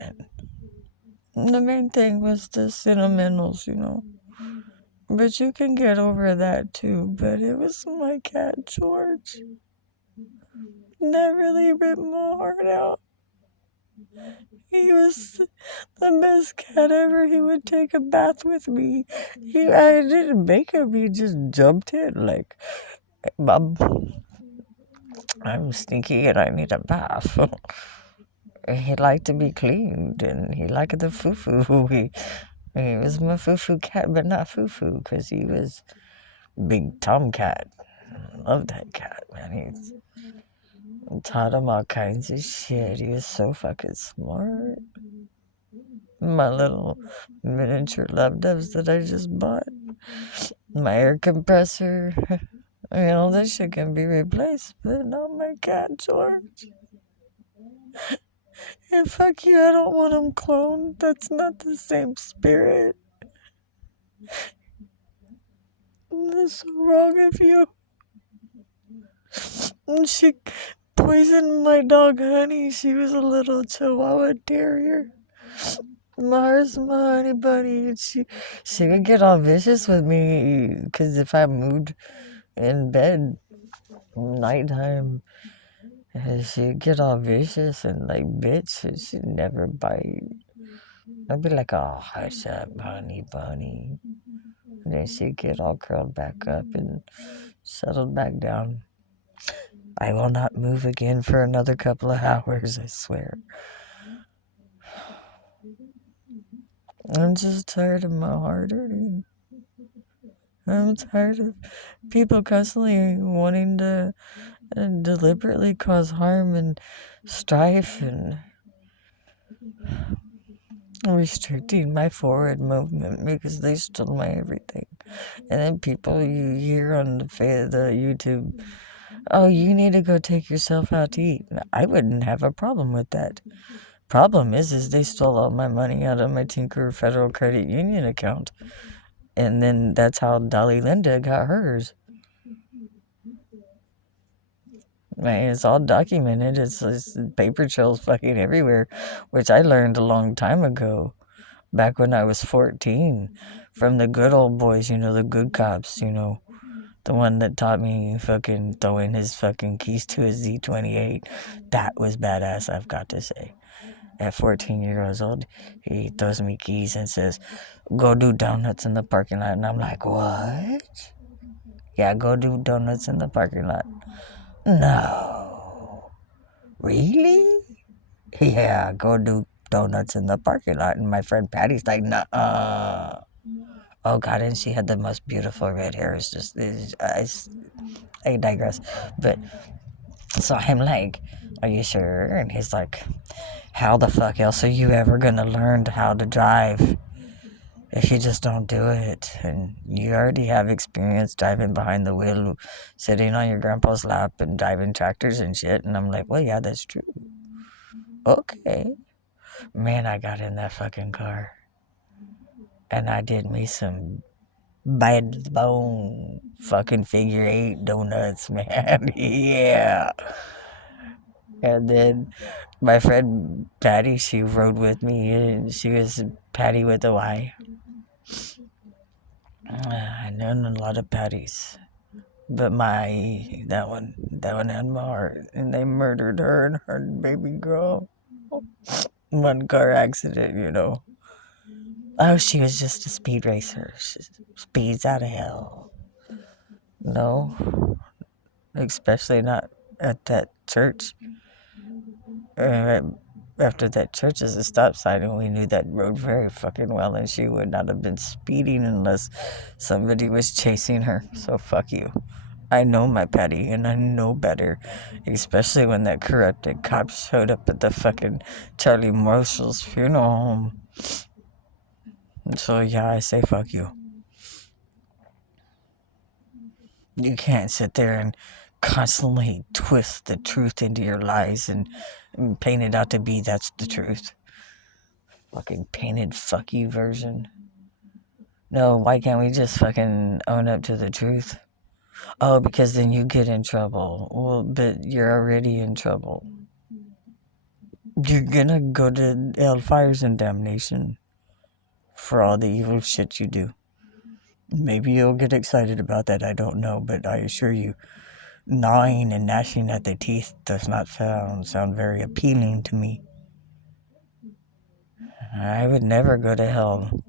And the main thing was the sentimentals, But you can get over that too. But it was my cat, George. That really ripped my heart out. He was the best cat ever. He would take a bath with me. I didn't make him. He just jumped in like, Mom. I'm stinky and I need a bath. He liked to be cleaned and he liked the foo-foo. He was my foo-foo cat, but not foo-foo, because he was big tomcat. Love that cat, man. He's taught him all kinds of shit. He was so fucking smart. My little miniature love doves that I just bought. My air compressor. That shit can be replaced, but not my cat, George. And fuck you, I don't want him cloned. That's not the same spirit. That's so wrong of you. And she poisoned my dog Honey. She was a little Chihuahua Terrier. Mars, my honey bunny. And she would get all vicious with me because if I moved in bed nighttime, she'd get all vicious and like bitch, and she'd never bite. I'd be like, oh, hush up, honey bunny. And then she'd get all curled back up and settled back down. I will not move again for another couple of hours, I swear. I'm just tired of my heart hurting. I'm tired of people constantly wanting to deliberately cause harm and strife and restricting my forward movement because they stole my everything. And then people you hear on the YouTube, oh, you need to go take yourself out to eat. I wouldn't have a problem with that. Problem is they stole all my money out of my Tinker Federal Credit Union account. And then that's how Dolly Linda got hers. Man, it's all documented. It's paper trails fucking everywhere, which I learned a long time ago, back when I was 14, from the good old boys, the good cops, the one that taught me fucking throwing his fucking keys to his Z28. That was badass, I've got to say. At 14 years old, he throws me keys and says, go do donuts in the parking lot. And I'm like, what? Yeah, go do donuts in the parking lot. No. Really? Yeah, go do donuts in the parking lot. And my friend Patty's like, nuh-uh. Oh, God, and she had the most beautiful red hair. I digress. But, so I'm like, are you sure? And he's like, how the fuck else are you ever gonna learn how to drive if you just don't do it? And you already have experience driving behind the wheel, sitting on your grandpa's lap and driving tractors and shit. And I'm like, well, yeah, that's true. Okay. Man, I got in that fucking car. And I did me some bad bone fucking figure 8 donuts, man. Yeah. And then my friend Patty, she rode with me, and she was Patty with a Y. I know a lot of Patties, but that one had my heart, and they murdered her and her baby girl. One car accident. Oh, she was just a speed racer. She speeds out of hell. No, especially not at that church. After that church is a stop sign, and we knew that road very fucking well, and she would not have been speeding unless somebody was chasing her. So fuck you. I know my Patty, and I know better, especially when that corrupted cop showed up at the fucking Charlie Marshall's funeral home. So yeah, I say fuck you. You can't sit there and constantly twist the truth into your lies and paint it out to be that's the truth. Fucking painted fuck you version. No, why can't we just fucking own up to the truth? Oh, because then you get in trouble. Well, but you're already in trouble. You're gonna go to hellfires and damnation for all the evil shit you do. Maybe you'll get excited about that, I don't know, but I assure you, gnawing and gnashing at the teeth does not sound very appealing to me. I would never go to hell.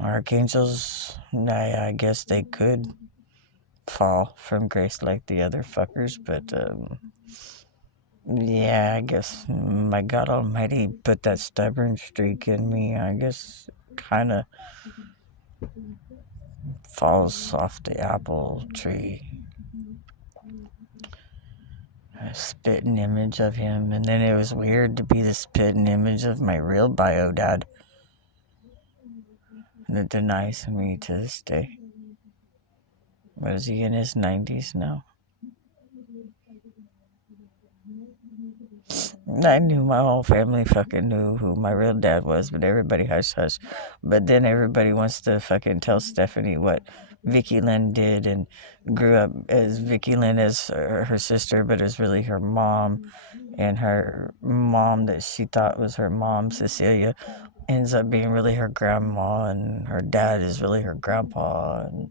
Archangels, I guess they could. fall from grace like the other fuckers, but yeah, I guess my God Almighty put that stubborn streak in me. I guess kind of falls off the apple tree. A spitting image of him, and then it was weird to be the spitting image of my real bio dad. And it denies me to this day. What is he in his 90s now? I knew my whole family fucking knew who my real dad was, but everybody hush hush. But then everybody wants to fucking tell Stephanie what Vicky Lynn did and grew up as Vicky Lynn as her sister, but is really her mom. And her mom that she thought was her mom, Cecilia, ends up being really her grandma, and her dad is really her grandpa. And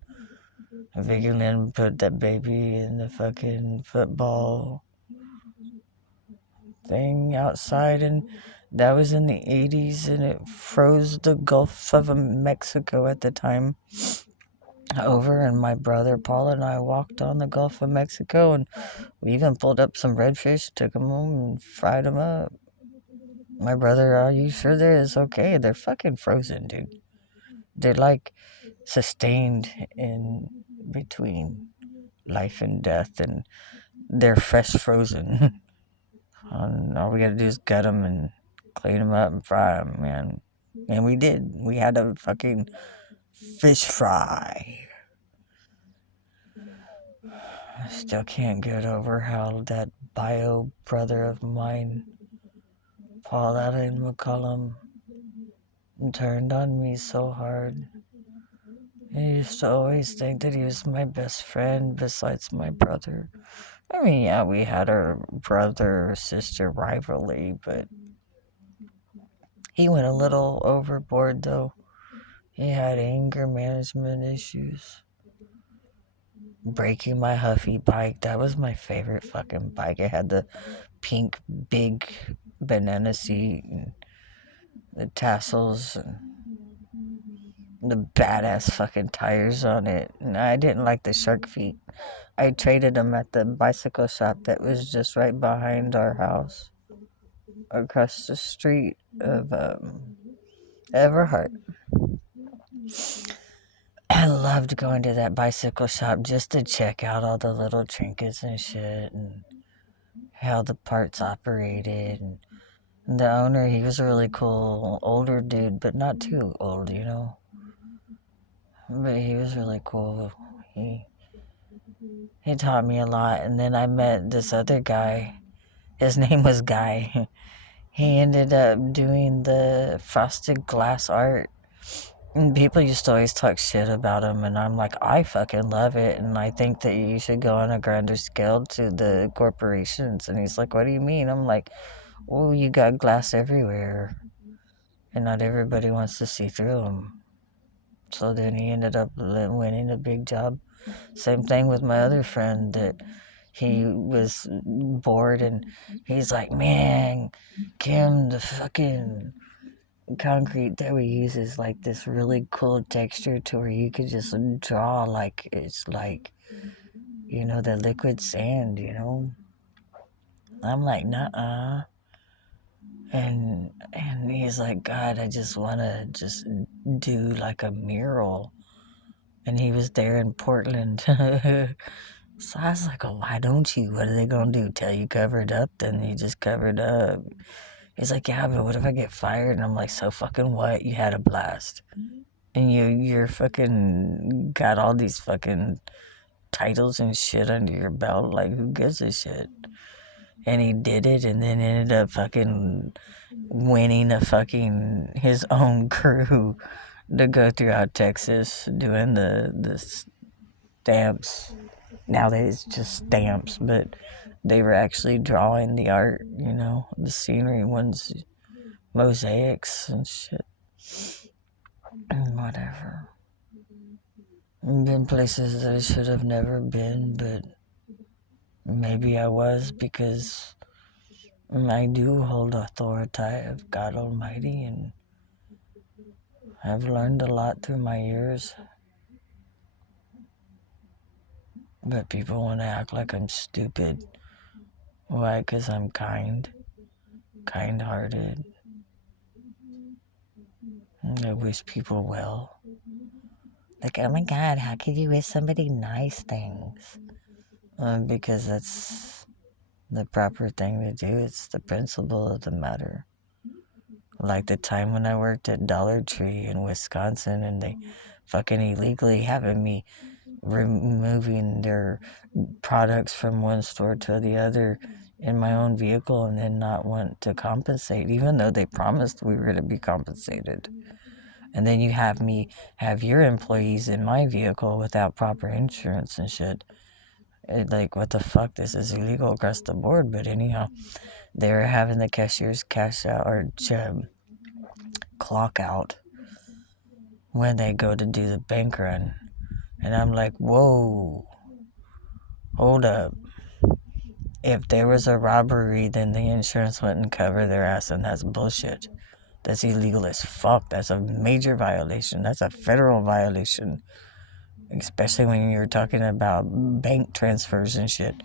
Vicky Lynn put that baby in the fucking football thing outside, and that was in the 80s, and it froze the Gulf of Mexico at the time over, and my brother Paul and I walked on the Gulf of Mexico, and we even pulled up some redfish, took them home, and fried them up. My brother, are you sure there is? Okay, they're fucking frozen, dude. They're like sustained in between life and death, and they're fresh frozen. And all we gotta do is gut them and clean them up and fry them, man. And we did. We had a fucking fish fry. I still can't get over how that bio brother of mine, Paul Allen McCullum, turned on me so hard. He used to always think that he was my best friend besides my brother. I mean, yeah, we had our brother sister rivalry, but he went a little overboard though. He had anger management issues. Breaking my Huffy bike, that was my favorite fucking bike. It had the pink big banana seat and the tassels and the badass fucking tires on it. And I didn't like the shark feet. I traded them at the bicycle shop that was just right behind our house, across the street of Everhart. I loved going to that bicycle shop just to check out all the little trinkets and shit and how the parts operated. And the owner, he was a really cool older dude, but not too old, you know. But he was really cool. He he taught me a lot. And then I met this other guy. His name was Guy. He ended up doing the frosted glass art. And people used to always talk shit about him, and I'm like, I fucking love it, and I think that you should go on a grander scale to the corporations. And he's like, what do you mean? I'm like, well, you got glass everywhere, and not everybody wants to see through them. So then he ended up winning a big job. Same thing with my other friend that he was bored, and he's like, man, Kim, the fucking concrete that we use is like this really cool texture to where you could just draw like it's like, you know, the liquid sand, you know. I'm like, nah. And he's like, God, I just wanna just do like a mural. And he was there in Portland. So I was like, oh, why don't you? What are they gonna do? Tell you cover it up? Then he just covered up. He's like, yeah, but what if I get fired? And I'm like, so fucking what? You had a blast. And you're fucking got all these fucking titles and shit under your belt. Like, who gives a shit? And he did it, and then ended up fucking winning a fucking his own crew to go throughout Texas doing the stamps. Nowadays, just stamps, but they were actually drawing the art, you know, the scenery ones, mosaics and shit. Whatever. Been places that I should have never been, but maybe I was, because I do hold authority of God Almighty, and I've learned a lot through my years. But people want to act like I'm stupid. Why? Because I'm kind-hearted. And I wish people well. Like, oh my God, how could you wish somebody nice things? Because that's the proper thing to do. It's the principle of the matter. Like the time when I worked at Dollar Tree in Wisconsin and they fucking illegally having me removing their products from one store to the other in my own vehicle and then not want to compensate, even though they promised we were going to be compensated. And then you have me have your employees in my vehicle without proper insurance and shit. Like, what the fuck? This is illegal across the board. But anyhow, they were having the cashiers cash out or clock out when they go to do the bank run. And I'm like, whoa, hold up. If there was a robbery, then the insurance wouldn't cover their ass, and that's bullshit. That's illegal as fuck. That's a major violation. That's a federal violation. Especially when you're talking about bank transfers and shit.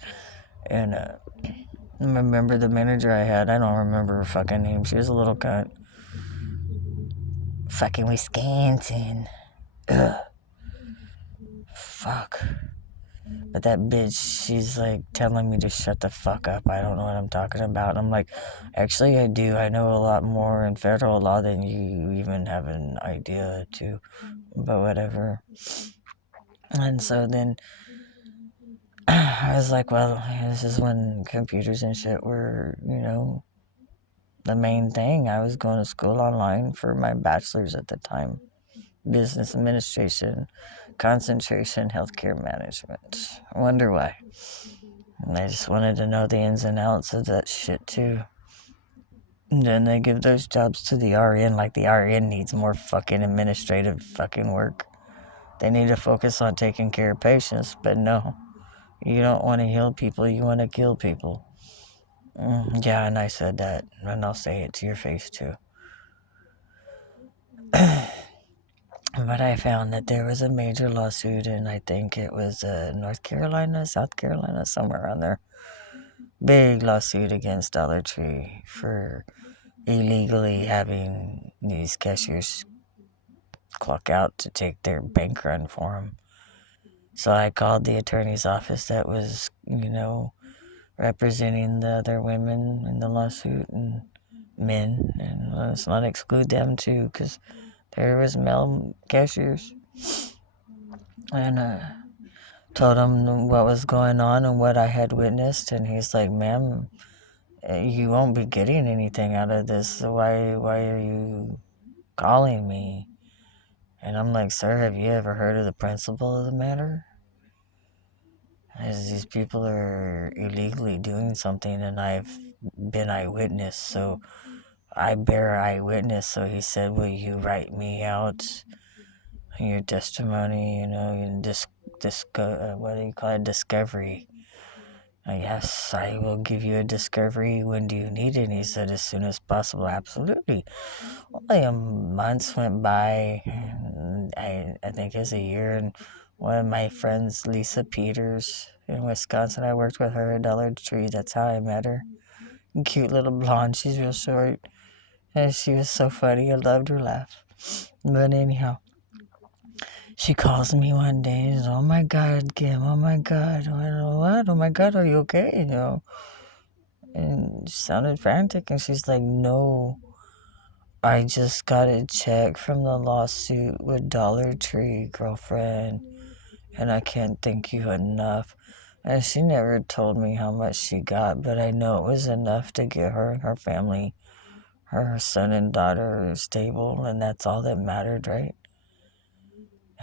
And remember the manager I had? I don't remember her fucking name. She was a little cunt. Fucking Wisconsin. Ugh. Fuck. But that bitch, she's like telling me to shut the fuck up. I don't know what I'm talking about. And I'm like, actually, I do. I know a lot more in federal law than you even have an idea to. But whatever. And so then I was like, well, this is when computers and shit were, the main thing. I was going to school online for my bachelor's at the time. Business administration, concentration, healthcare management. I wonder why. And I just wanted to know the ins and outs of that shit too. And then they give those jobs to the RN, like the RN needs more fucking administrative fucking work. They need to focus on taking care of patients, but no. You don't want to heal people, you want to kill people. Yeah, and I said that, and I'll say it to your face too. But I found that there was a major lawsuit, and I think it was North Carolina, South Carolina, somewhere around there. Big lawsuit against Dollar Tree for illegally having these cashiers clock out to take their bank run for them. So I called the attorney's office that was, representing the other women in the lawsuit and men, and let's not exclude them too, because there was male cashiers. And told him what was going on and what I had witnessed, and he's like, ma'am, you won't be getting anything out of this. Why are you calling me? And I'm like, sir, have you ever heard of the principle of the matter? As these people are illegally doing something, and I've been eyewitness, so I bear eyewitness. So he said, will you write me out your testimony, and what do you call it, discovery? Yes, I will give you a discovery. When do you need it? And he said, as soon as possible. Absolutely. Only months went by. I think it was a year. And one of my friends, Lisa Peters, in Wisconsin, I worked with her at Dollar Tree. That's how I met her. Cute little blonde. She's real short. And she was so funny. I loved her laugh. But anyhow, she calls me one day and says, oh my God, Kim, oh my God. What? Oh my God, are you okay? And she sounded frantic, and she's like, no, I just got a check from the lawsuit with Dollar Tree, girlfriend, and I can't thank you enough. And she never told me how much she got, but I know it was enough to get her and her family, her son and daughter, stable, and that's all that mattered, right?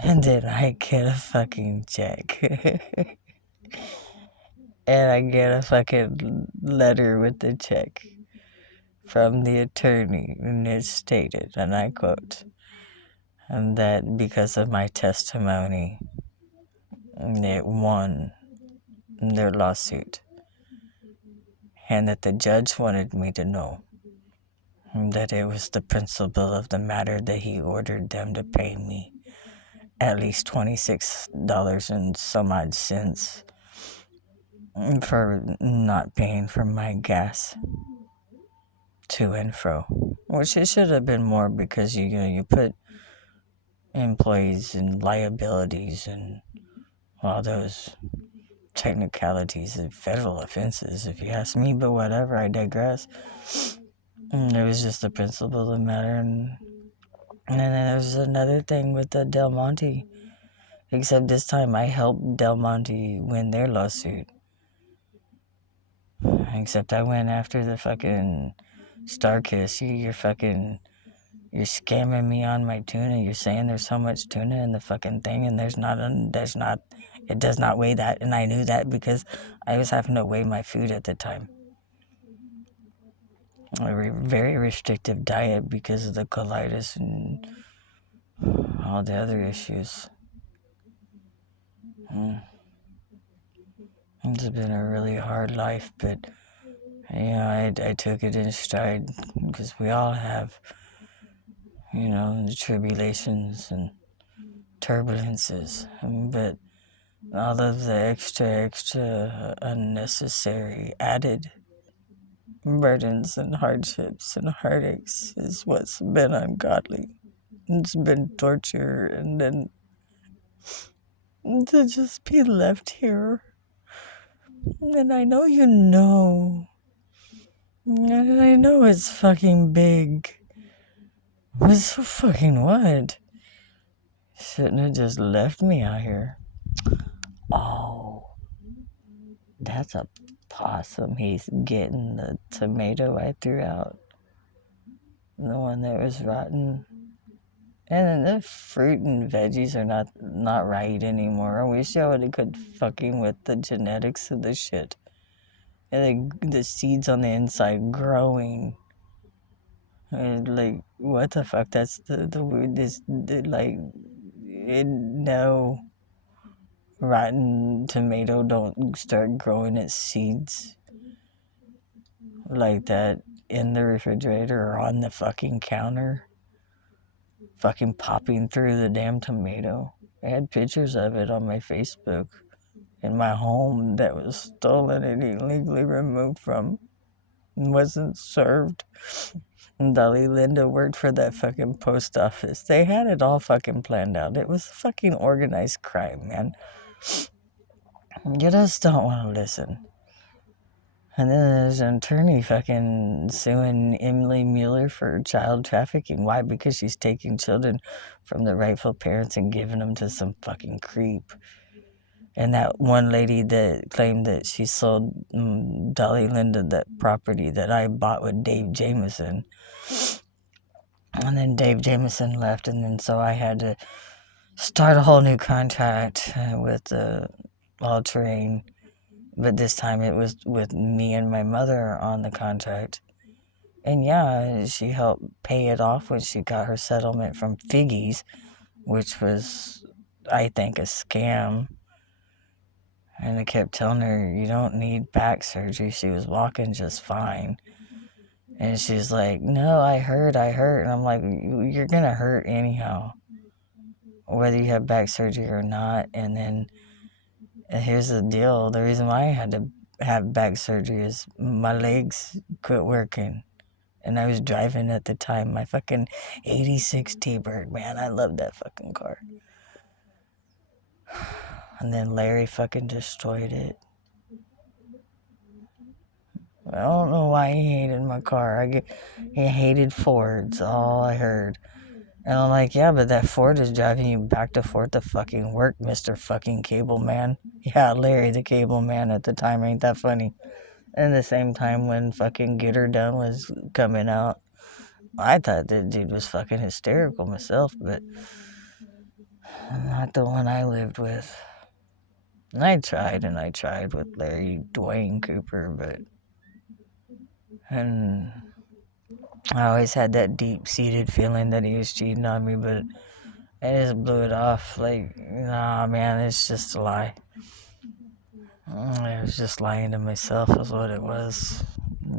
And then I get a fucking check. And I get a fucking letter with the check from the attorney, and it stated, and I quote, and that because of my testimony, it won their lawsuit, and that the judge wanted me to know that it was the principle of the matter that he ordered them to pay me, at least $26 and some odd cents for not paying for my gas to and fro. Which it should have been more because you put employees in liabilities and all those technicalities of federal offenses, if you ask me, but whatever, I digress. It was just the principle of the matter. And then there's another thing with the Del Monte, except this time I helped Del Monte win their lawsuit. Except I went after the fucking Starkiss. You're scamming me on my tuna. You're saying there's so much tuna in the fucking thing, and it does not weigh that. And I knew that because I was having to weigh my food at the time. A very restrictive diet because of the colitis and all the other issues. It's been a really hard life, but I took it in stride because we all have, the tribulations and turbulences, but all of the extra unnecessary added burdens and hardships and heartaches is what's been ungodly. It's been torture, and then to just be left here. And I know and I know it's fucking big. But so fucking what? Shouldn't have just left me out here. Oh, that's a possum. He's getting the tomato I threw out. The one that was rotten. And then the fruit and veggies are not right anymore. I wish I would have quit fucking with the genetics of the shit. And the seeds on the inside growing. And like, what the fuck? That's the weirdest, no. Rotten tomato don't start growing its seeds like that in the refrigerator or on the fucking counter. Fucking popping through the damn tomato. I had pictures of it on my Facebook in my home that was stolen and illegally removed from and wasn't served. And Dolly Linda worked for that fucking post office. They had it all fucking planned out. It was fucking organized crime, man. You just don't want to listen. And then there's an attorney fucking suing Emily Mueller for child trafficking. Why? Because she's taking children from the rightful parents and giving them to some fucking creep. And that one lady that claimed that she sold Dolly Linda that property that I bought with Dave Jameson. And then Dave Jameson left, and then so I had to start a whole new contract with All Terrain. But this time it was with me and my mother on the contract. And yeah, she helped pay it off when she got her settlement from Figgy's, which was, I think, a scam. And I kept telling her, you don't need back surgery. She was walking just fine. And she's like, no, I hurt. And I'm like, you're going to hurt anyhow, whether you have back surgery or not. And then here's the deal. The reason why I had to have back surgery is my legs quit working. And I was driving at the time my fucking 86 T-Bird, man. I love that fucking car. And then Larry fucking destroyed it. I don't know why he hated my car. He hated Fords, all I heard. And I'm like, yeah, but that Ford is driving you back to forth to fucking work, Mr. fucking Cable Man. Yeah, Larry the Cable Man at the time, ain't that funny? And the same time when fucking Get Her Done was coming out, I thought that dude was fucking hysterical myself, but not the one I lived with. And I tried with Larry Dwayne Cooper, and I always had that deep-seated feeling that he was cheating on me, but I just blew it off. Like, nah, man, it's just a lie. I was just lying to myself is what it was.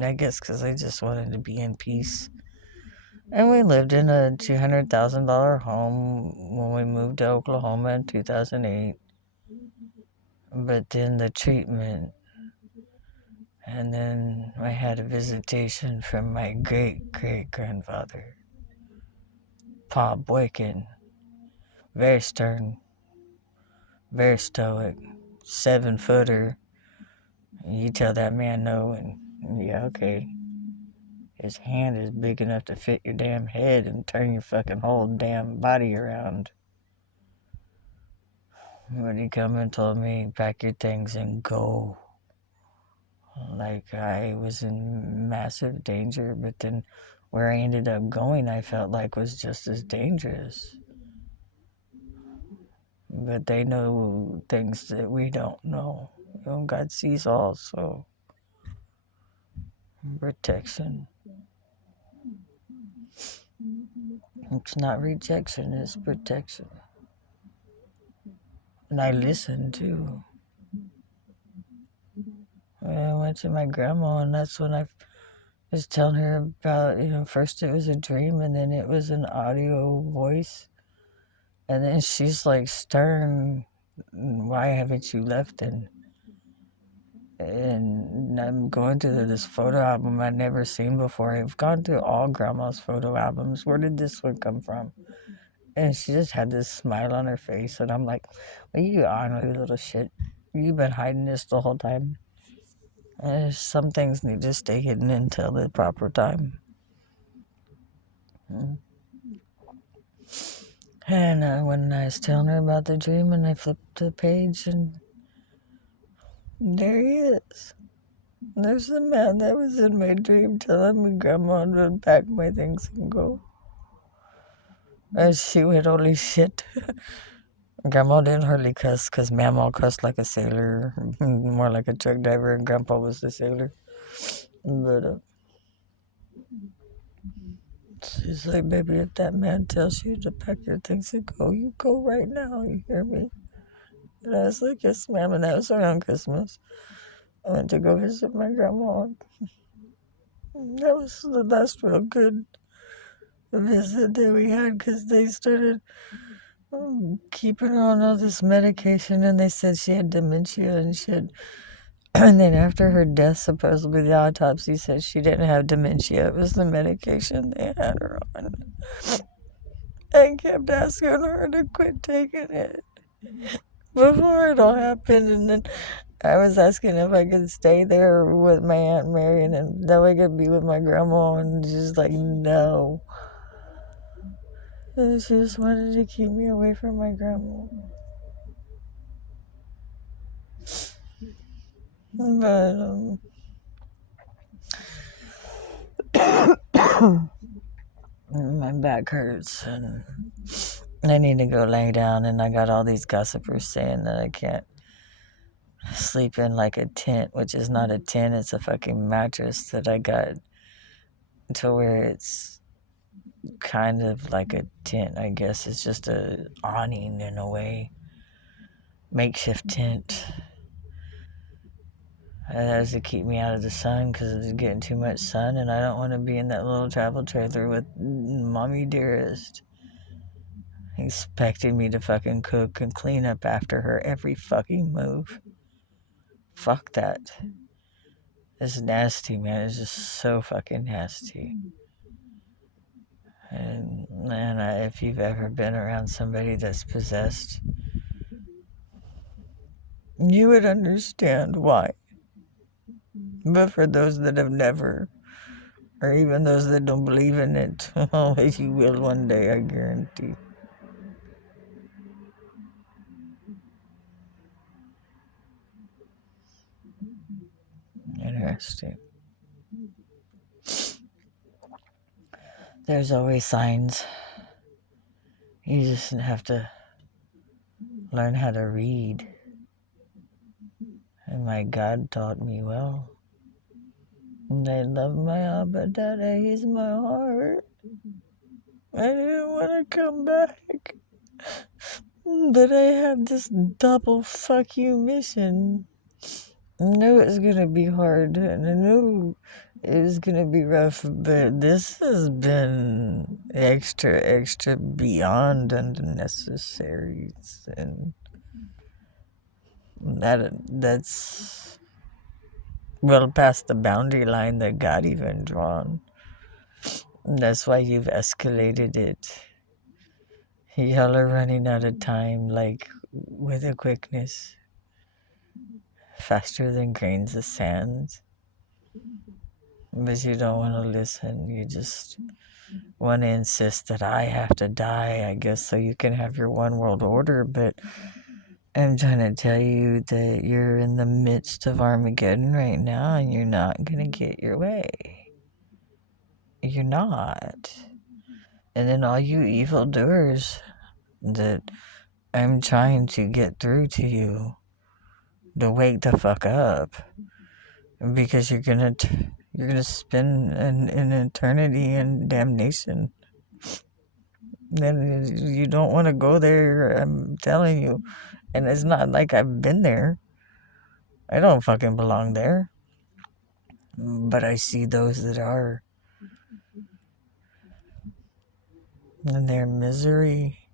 I guess because I just wanted to be in peace. And we lived in a $200,000 home when we moved to Oklahoma in 2008. But then the treatment, and then I had a visitation from my great great grandfather, Pa Boykin. Very stern, very stoic, 7-footer. You tell that man no, and yeah, okay. His hand is big enough to fit your damn head and turn your fucking whole damn body around. When he come and told me, pack your things and go. Like I was in massive danger, but then where I ended up going, I felt like was just as dangerous. But they know things that we don't know. God sees all, so protection. It's not rejection, it's protection. And I listen too. I went to my grandma, and that's when I was telling her about, first it was a dream, and then it was an audio voice. And then she's like, stern, why haven't you left? And I'm going through this photo album I'd never seen before. I've gone through all grandma's photo albums. Where did this one come from? And she just had this smile on her face. And I'm like, what are you on with, you little shit? You've been hiding this the whole time. Some things need to stay hidden until the proper time. And when I was telling her about the dream, and I flipped the page, and there he is. There's the man that was in my dream telling me Grandma would pack my things and go. And she went, holy shit. Grandma didn't hardly cuss, because Mama cussed like a sailor, more like a truck driver, and Grandpa was the sailor. But she's like, baby, if that man tells you to pack your things and go, you go right now, you hear me? And I was like, yes, ma'am, and that was around Christmas. I went to go visit my grandma. That was the last real good visit that we had, because they started keeping her on all this medication, and they said she had dementia and shit. And then after her death, supposedly the autopsy said she didn't have dementia. It was the medication they had her on. I kept asking her to quit taking it before it all happened, and then I was asking if I could stay there with my Aunt Marion and that way I could be with my grandma, and she's like, no. And she just wanted to keep me away from my grandma. But, my back hurts, and I need to go lay down, and I got all these gossipers saying that I can't sleep in like a tent, which is not a tent, it's a fucking mattress that I got to where it's kind of like a tent, I guess. It's just a awning in a way. Makeshift tent. And that was to keep me out of the sun because it was getting too much sun, and I don't want to be in that little travel trailer with Mommy Dearest expecting me to fucking cook and clean up after her every fucking move. Fuck that. It's nasty, man. It's just so fucking nasty. And man, if you've ever been around somebody that's possessed, you would understand why. But for those that have never, or even those that don't believe in it, you will one day, I guarantee. Interesting. There's always signs. You just have to learn how to read. And my God taught me well. And I love my Abba Dada. He's my heart. I didn't want to come back. But I have this double fuck you mission. I knew it was gonna be hard, and I knew it was gonna be rough, but this has been extra beyond unnecessary, and that's well past the boundary line that God even drawn. That's why you've escalated it. Y'all are running out of time, like with a quickness faster than grains of sand. But you don't want to listen. You just want to insist that I have to die, I guess, so you can have your one world order. But I'm trying to tell you that you're in the midst of Armageddon right now and you're not going to get your way. You're not. And then all you evildoers that I'm trying to get through to you to wake the fuck up, because you're gonna spend an eternity in damnation. Then you don't want to go there. I'm telling you, and it's not like I've been there. I don't fucking belong there. But I see those that are, and their misery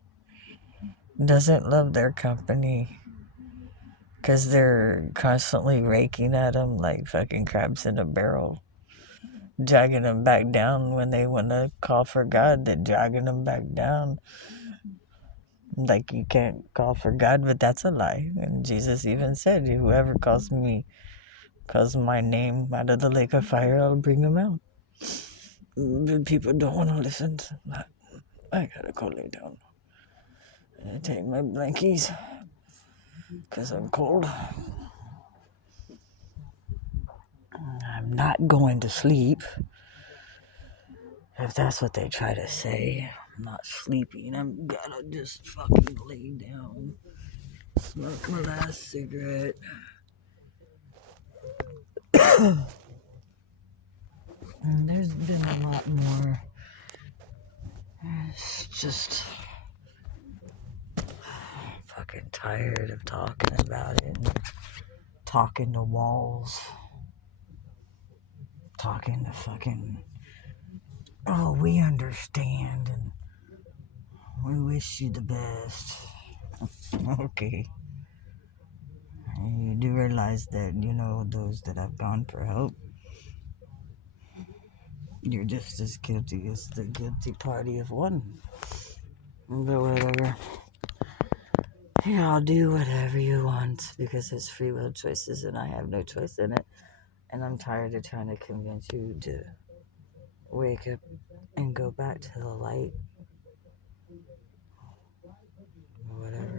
doesn't love their company, because they're constantly raking at them like fucking crabs in a barrel, dragging them back down when they want to call for God. They're dragging them back down. Like you can't call for God, but that's a lie. And Jesus even said, "Whoever calls my name out of the lake of fire, I'll bring them out." But people don't want to listen to that. I gotta go lay down and take my blankies because I'm cold. I'm not going to sleep, if that's what they try to say. I'm not sleeping. I'm gotta just fucking lay down, smoke my last cigarette. And there's been a lot more. It's just fucking tired of talking about it. And talking to walls. Talking to fucking, oh, we understand and we wish you the best. Okay. And you do realize that, those that have gone for help, you're just as guilty as the guilty party of one. But whatever. Y'all do whatever you want because it's free will choices and I have no choice in it. And I'm tired of trying to convince you to wake up and go back to the light. Whatever.